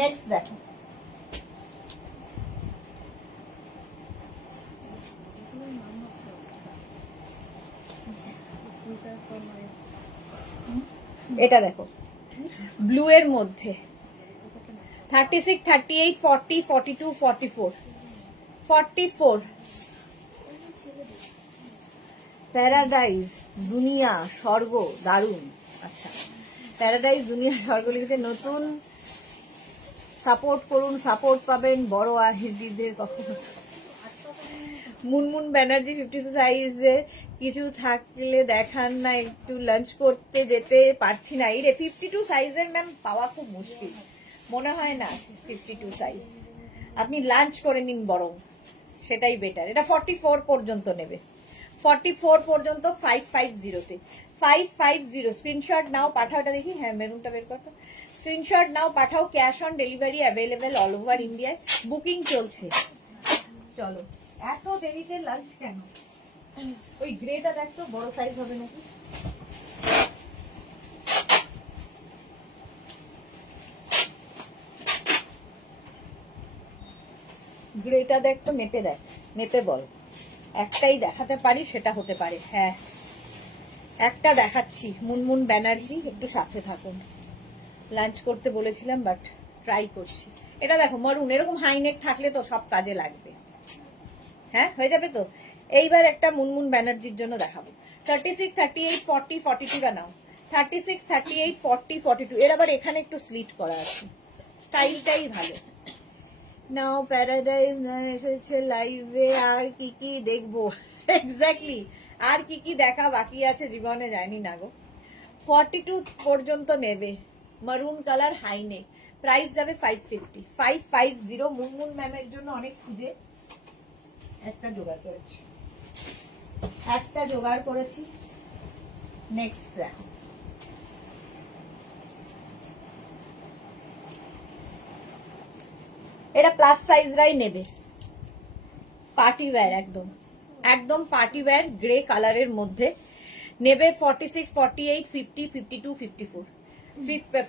নেক্সট দেখো, এটা দেখো ব্লু এর মধ্যে 36, 38, 40, 42, 44, 44। প্যারাডাইজ দুনিয়া স্বর্গ, দারুণ। আচ্ছা, প্যারাডাইজ দুনিয়া স্বর্গ লিখেছে। নতুন সাপোর্ট করুন, সাপোর্ট পাবেন বড় আহিদিদের। কখন মুনমুন ব্যানার্জি 52 সাইজে কিছু থাকলে দেখান না, একটু লাঞ্চ করতে যেতে পারছি না। এই রে 52 সাইজের ম্যাম পাওয়া খুব মুশকিল, মনে হয় না 52 সাইজ। আপনি লাঞ্চ করে নিন বরং, সেটাই বেটার। এটা 44 পর্যন্ত নেবে, 44 পর্যন্ত 550-তে, 550। স্ক্রিনশট নাও, পাঠাও। এটা দেখি, হ্যাঁ মেরুনটা বের করতো। স্ক্রিনশট নাও, পাঠাও। Cash on delivery available all over ইন্ডিয়ায়, বুকিং চলছে। চলো, এত দেরিতে লাঞ্চ কেন? ওই গ্রেটা দেখতো বড় সাইজ হবে নাকি। গ্রেটা দেখ তো, মেপে দেখ, মেপে বল। একটাই দেখাতে পারি, সেটা হতে পারে। হ্যাঁ, একটা দেখাচ্ছি। মুনমুন ব্যানার্জি, একটু সাথে থাকুন। লাঞ্চ করতে বলেছিলাম, বাট ট্রাই করছি। এটা দেখো মরুন, এরকম হাইনেক থাকলে তো সব কাজে লাগবে। হ্যাঁ, হয়ে যাবে তো। এইবার একটা মুনমুন ব্যানার্জির জন্য দেখাবো। 36, 38, 40, 42 নাও। 36, 38, 40, 42। এর আবার এখানে একটু স্লিট করা আছে, স্টাইলটাই ভালো। নাও প্যারাডাইজ এসেছে লাইভে, আর কি কি দেখবো? এক্স্যাক্টলি, আর কি কি দেখা বাকি আছে জীবনে জানি না গো। 42 পর্যন্ত নেবে, মারুন কালার হাইনেক। প্রাইস যাবে 550, 550। মুনমুন ম্যামের জন্য অনেক খুঁজে একটা জোগাড় করেছি, নেক্সট দেখো। এটা প্লাস সাইজরাই নেবে, পার্টি ওয়্যার, একদম একদম পার্টি ওয়্যার, গ্রে কালারের মধ্যে নেবে। 46, 48, 50, 52, 54,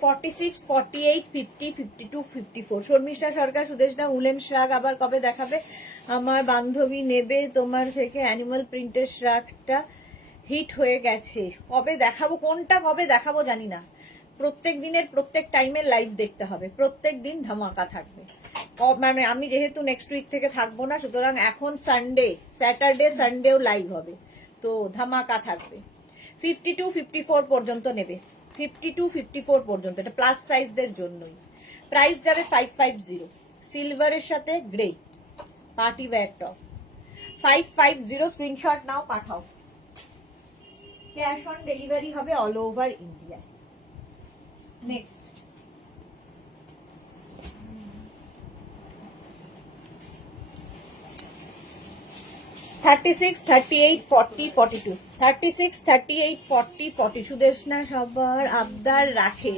46, 48, 50, 52, 54। শর্মিষ্ঠা সরকার, সুদেশনা উলেন শ্রাগ আবার কবে দেখাবে? আমার বান্ধবী নেবে তোমার থেকে অ্যানিমাল প্রিন্টের শ্রাগটা হিট হয়ে গেছে। কবে দেখাবো, কোনটা কবে দেখাবো জানি না। প্রত্যেক দিনের প্রত্যেক টাইমে লাইভ দেখতে হবে, প্রত্যেক দিন ধামাকা থাকবে। মানে আমি যেহেতু নেক্সট উইক থেকে থাকবো না, সুতরাং এখন সানডে, স্যাটারডে, সানডেও লাইভ হবে, তো ধামাকা থাকবে। 52, 54 পর্যন্ত নেবে, 52, 54 পর্যন্ত। এটা প্লাস সাইজদের জন্যই। প্রাইস যাবে 550, সিলভারের সাথে grey party wear top, 550। Screenshot নাও, পাঠাও। ক্যাশ অন ডেলিভারি হবে all over India. Next, $36, 38, 40, 42, 36, 38, 40, 40। Sudeshna সবার আবদার রাখে,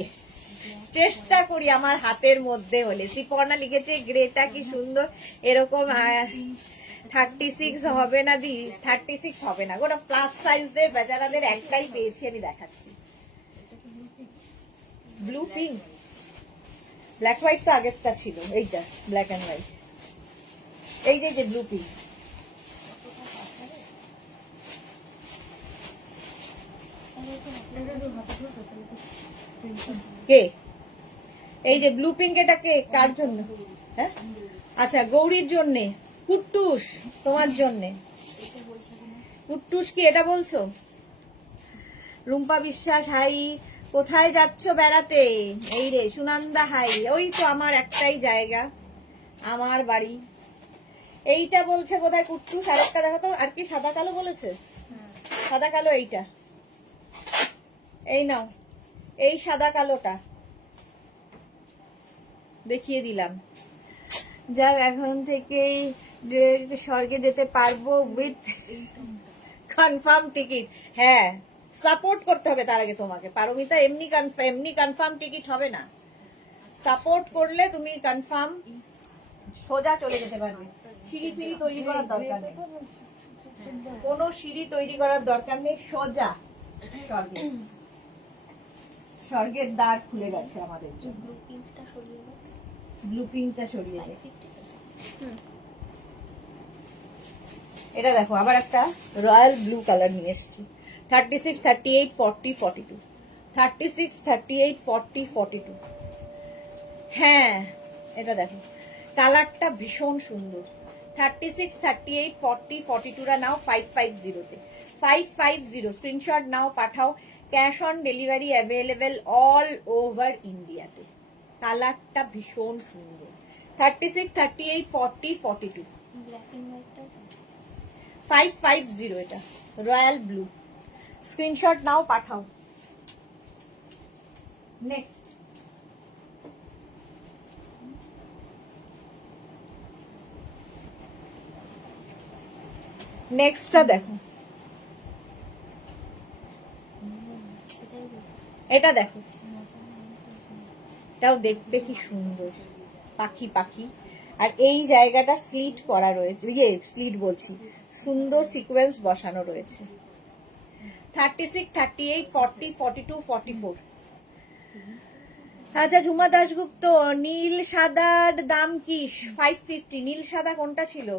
চেষ্টা করি আমার হাতের মধ্যে হলে। শ্রীপর্ণা লিখেছে গ্রেটা কি সুন্দর, এরকম 36 হবে না দি, 36 হবে না। ওটা প্লাস সাইজদের বেচারাদের একটাই পেয়েছি, আমি দেখাচ্ছি। ব্লু পিঙ্ক, ব্ল্যাক হোয়াইট তো আগেরটা ছিল, এইটা ব্ল্যাক অ্যান্ড হোয়াইট। এই যে ব্লু পিঙ্ক, কে? এই যে ব্লু পিঙ্ক, এটা কে, কার জন্য? হ্যাঁ, আচ্ছা গৌরীর জন্য। কুট্টুস তোমার জন্য। কুট্টুস কি এটা বলছো? রুম্পা বিশ্বাস হাই, কোথায় যাচ্ছ বেড়াতে? এই রে সুনন্দা হাই, ওই তো আমার একটাই জায়গা, আমার বাড়ি। এইটা বলছে কোথায় কুট্টুস, আরেকটা দেখো তো, আর কি সাদা কালো বলেছে? সাদা কালো এইটা, এই নাও, এই সাদা কালোটা দেখিয়ে দিলাম। যাক, এখন থেকেই স্বর্গে যেতে পারবো উইথ কনফার্ম টিকিট। হ্যাঁ, সাপোর্ট করতে হবে তার আগে তোমাকে পারমিতা, এমনি কনফার্ম টিকিট হবে না। সাপোর্ট করলে তুমি কনফার্ম সোজা চলে যেতে পারবে। সিঁড়ি ফিড়ি তৈরি করার দরকার নেই, কোনো সিঁড়ি তৈরি করার দরকার নেই, সোজা স্বর্গে। স্বর্গের দ্বার খুলে গেছে আমাদের জন্য। ব্লু পিঙ্কটা সরিয়ে দে। এটা দেখো, আবার একটা রয়্যাল ব্লু কালার নিয়ে এসছি। 36, 38, 40, 42, 36, 38, 40, 42। হ্যাঁ, এটা দেখো, কালারটা ভীষণ সুন্দর। 36, 38, 40, 42 রা নাও 550 তে। 550 স্ক্রিনশট নাও, পাঠাও। Cash on delivery available all over ইন্ডিয়াতে। কালারটা ভীষণ সুন্দর। 36, 38, 40, 42, 550 এটা রয়্যাল ব্লু। স্ক্রিনশট নাও, পাঠাও। নেক্সট, নেক্সটটা দেখো, এটা দেখো, এটাও দেখতে কি সুন্দর, পাখি পাখি। আর এই জায়গাটা স্লিট করা রয়েছে, স্লিট বলছি, সুন্দর সিকোয়েন্স বসানো রয়েছে। 36, 38, 40, 42, 44। আচ্ছা, ঝুমা দাশগুপ্ত, নীল সাদার দাম কি? 550। নীল সাদা কোনটা ছিল?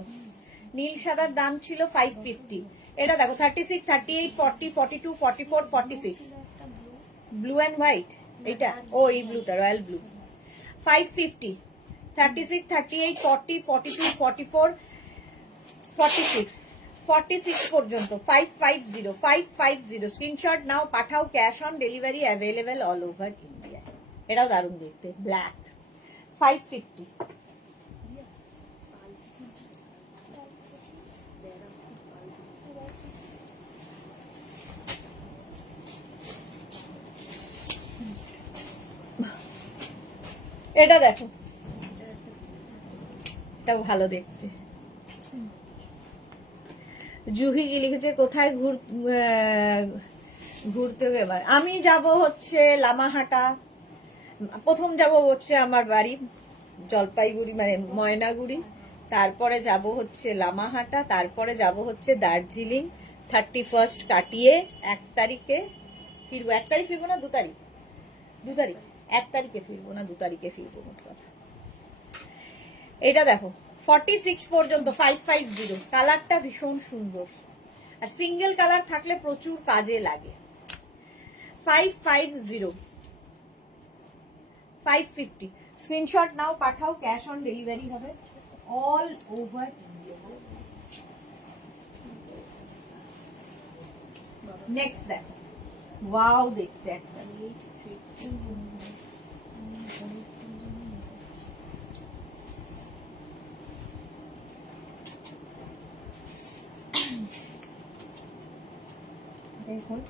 নীল সাদার দাম ছিল 550। এটা দেখো, 36, 38, 40, 42, 44, 46। ব্লু অ্যান্ড হোয়াইট, এইটা, ও এই ব্লুটা রয়্যাল ব্লু। 550, 36, 38, 40, 42, 44, 46, 46 পর্যন্ত 550, 550 স্ক্রিনশট নাও, পাঠাও। Cash on delivery available all over India. এটাও দারুণ দেখতে, ব্ল্যাক। 550। এটা দেখো, এটাও ভালো দেখতে। জুহি কি লিখেছে, কোথায় ঘুরতে এবার? আমি যাব হচ্ছে লামাহাটা, প্রথম যাব হচ্ছে আমার বাড়ি জলপাইগুড়ি, মানে ময়নাগুড়ি, তারপরে যাব হচ্ছে লামাহাটা, তারপরে যাব হচ্ছে দার্জিলিং। 31 কাটিয়ে 1 তারিখে ফিরবো। 1 তারিখ ফিরবো না 2 তারিখ? 2 তারিখ। 1 তারিখে ফিরবো না 2 তারিখে ফিরবো, মোট কথা। এটা দেখো, 46 পর্যন্ত 550। কালারটা ভীষণ সুন্দর, আর সিঙ্গেল কালার থাকলে প্রচুর কাজে লাগে। 550, 550 স্ক্রিনশট নাও, পাঠাও। ক্যাশ অন ডেলিভারি হবে অল ওভার ইন্ডিয়া। নেক্সট দেখো, ওয়াও দেখতে একটা। দেখুন,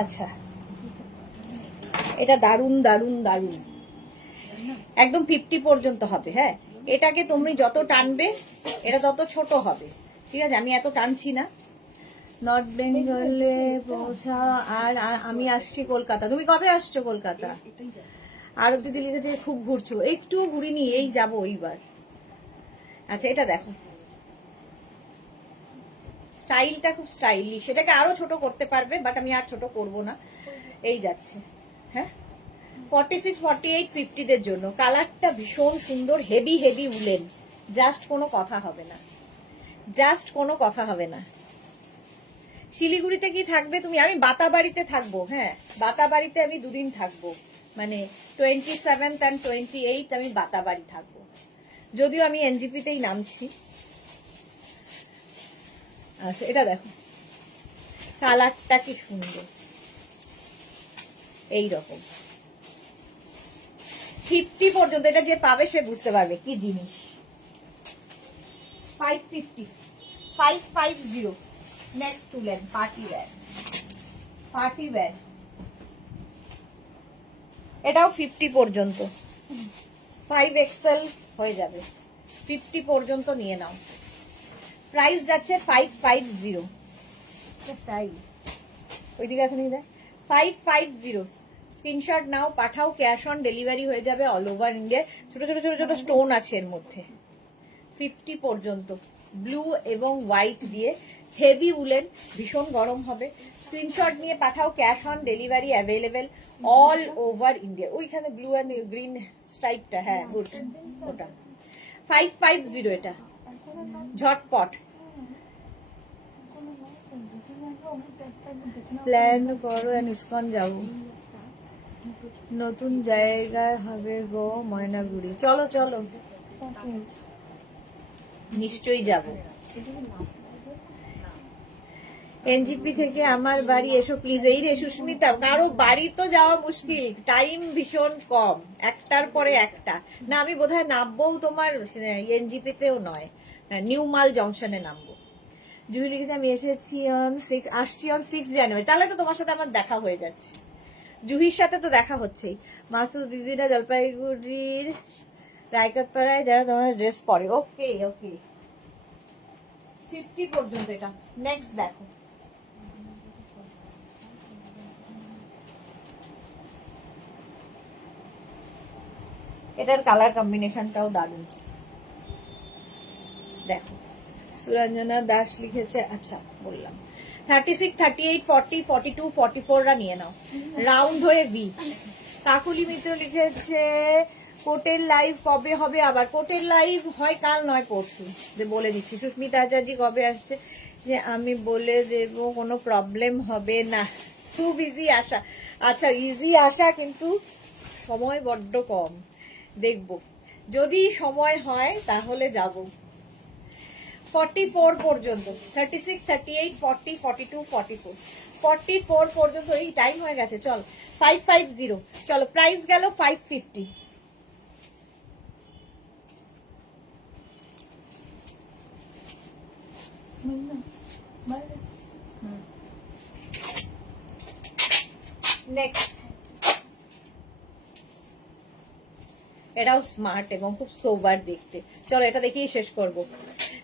আচ্ছা, এটা দারুন দারুন দারুন, একদম 50 পর্যন্ত হবে। হ্যাঁ, এটাকে তুমি যত টানবে এটা তত ছোট হবে, ঠিক আছে? আমি এত টানছি না। নর্থ বেঙ্গলে পৌঁছা, আর আমি আসছি কলকাতা। তুমি কবে আসছো কলকাতা? আরো দিদি লিখেছে খুব ঘুরছো। একটু ঘুরিনি, এই যাবো এইবার। আচ্ছা, এটা দেখো, স্টাইলটা খুব স্টাইলিশ। এটাকে আরো ছোট করতে পারবে, বাট আমি আর ছোট করব না। এই যাচ্ছে। হ্যাঁ, 46, 48, 50 দের জন্য। কালারটা ভীষণ সুন্দর, হেভি হেভি উলেন, জাস্ট কোনো কথা হবে না, জাস্ট কোনো কথা হবে না। শিলিগুড়িতে কি থাকবে তুমি? আমি বাতাবাড়িতে থাকবো, হ্যাঁ বাতাবাড়িতে আমি 2 দিন থাকবো, মানে 27 and 28 আমি বাতাবাড়ি থাকবো, যদিও আমি এনজিপিতেই নামছি। আচ্ছা এটা দেখো, কালারটা কি সুন্দর, এইরকম 50 পর্যন্ত, এটা যে পাবে সে বুঝতে পারবে কি জিনিস। 550, 550 next woollen party wear, party wire এটাও 50 পর্যন্ত, 5XL হয়ে যাবে, 50 পর্যন্ত নিয়ে নাও। প্রাইস যাচ্ছে 550, স্টাইল ওইদিকে আছে নিয়ে যায় 550। স্ক্রিনশট নাও, পাঠাও, ক্যাশ অন ডেলিভারি হয়ে যাবে অল ওভার ইন্ডিয়া। ছোট ছোট ছোট ছোট স্টোন আছে এর মধ্যে। 50 পর্যন্ত, ব্লু এবং হোয়াইট দিয়ে, হেভি উলেন, ভীষণ গরম হবে। স্ক্রিনশট নিয়ে পাঠাও, cash on delivery available all over India. ওইখানে ব্লু অ্যান্ড গ্রিন স্ট্রাইপটা, হ্যাঁ গুড, ওটা 550 এটা, ঝটপট প্ল্যান করো এন্ড ইসকন যাবো, নতুন জায়গায় হবে গো ময়নাগুড়ি। চলো চলো, নিশ্চয়ই যাব। এনজিপি থেকে আমার বাড়ি এসো প্লিজ। এই রে সুস্মিতা, কারো বাড়ি তো যাওয়া মুশকিল, টাইম ভীষণ কম, একটার পরে একটা। না আমি বোধহয় নামবো তোমার এনজিপিতেও নয়, নিউ মাল জংশনে নামবো। জুহি লিখেছে আমি এসেছি আসছি অন 6 জানুয়ারি, তাহলে তো তোমার সাথে আমার দেখা হয়ে যাচ্ছে, জুহির সাথে তো দেখা হচ্ছেই। মাসুদ দিদিরা জলপাইগুড়ির রায়কতপাড়ায় যারা তোমাদের ড্রেস পরে। ওকে ওকে, 50 পর্যন্ত এটা। নেক্সট দেখো, এটার কালার কম্বিনেশনটাও দারুণ। দেখো সুরঞ্জনা দাস লিখেছে, আচ্ছা বললাম 36, 38, 40, 42, 44 রা নিয়ে নাও, রাউন্ড হয়ে ভি। কাকুলি মিত্র লিখেছে কোটের লাইভ কবে হবে আবার? কোটের লাইভ হয় কাল নয় পরশু, বলে দিচ্ছি। সুস্মিতা আচার্য কবে আসছে যে আমি বলে দেব, কোনো প্রবলেম হবে না। খুব ইজি আসা, আচ্ছা ইজি আসা, কিন্তু সময় বড্ড কম, দেখব যদি সময় হয় তাহলে যাব। 44 পর্যন্ত, 36, 38, 40, 42, 44, 44 পর্যন্ত। এই টাইম হয়ে গেছে, চল 550। চলো প্রাইস গেল 550। নেক্সট, এটাও স্মার্ট এবং খুব সোবার দেখতে। চলো এটা দেখিয়ে শেষ করবো।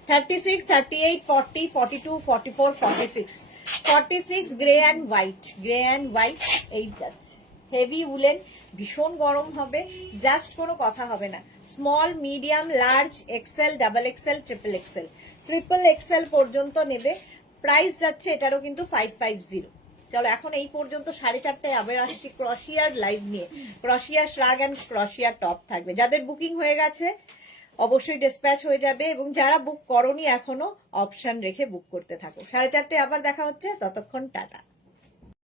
36, 38, 40, 42, 44, 46, 46 grey and white, grey and white. এই যাচ্ছে হেভি উলেন, ভীষণ গরম হবে, জাস্ট কোনো কথা হবে না। Small, medium, large, XL, double XL, triple XL, triple XL পর্যন্ত নেবে। প্রাইস যাচ্ছে এটারও কিন্তু 550। চলো এখন এই পর্যন্ত, 4:30টায় আবার আসছি ক্রশিয়ার লাইভ নিয়ে। ক্রশিয়ার শ্রাগ অ্যান্ড ক্রশিয়ার টপ থাকবে। যাদের বুকিং হয়ে গেছে অবশ্যই ডিসপ্যাচ হয়ে যাবে, এবং যারা বুক করনি এখনো অপশন রেখে বুক করতে থাকো। 4:30টায় আবার দেখা হচ্ছে, ততক্ষণ টাটা।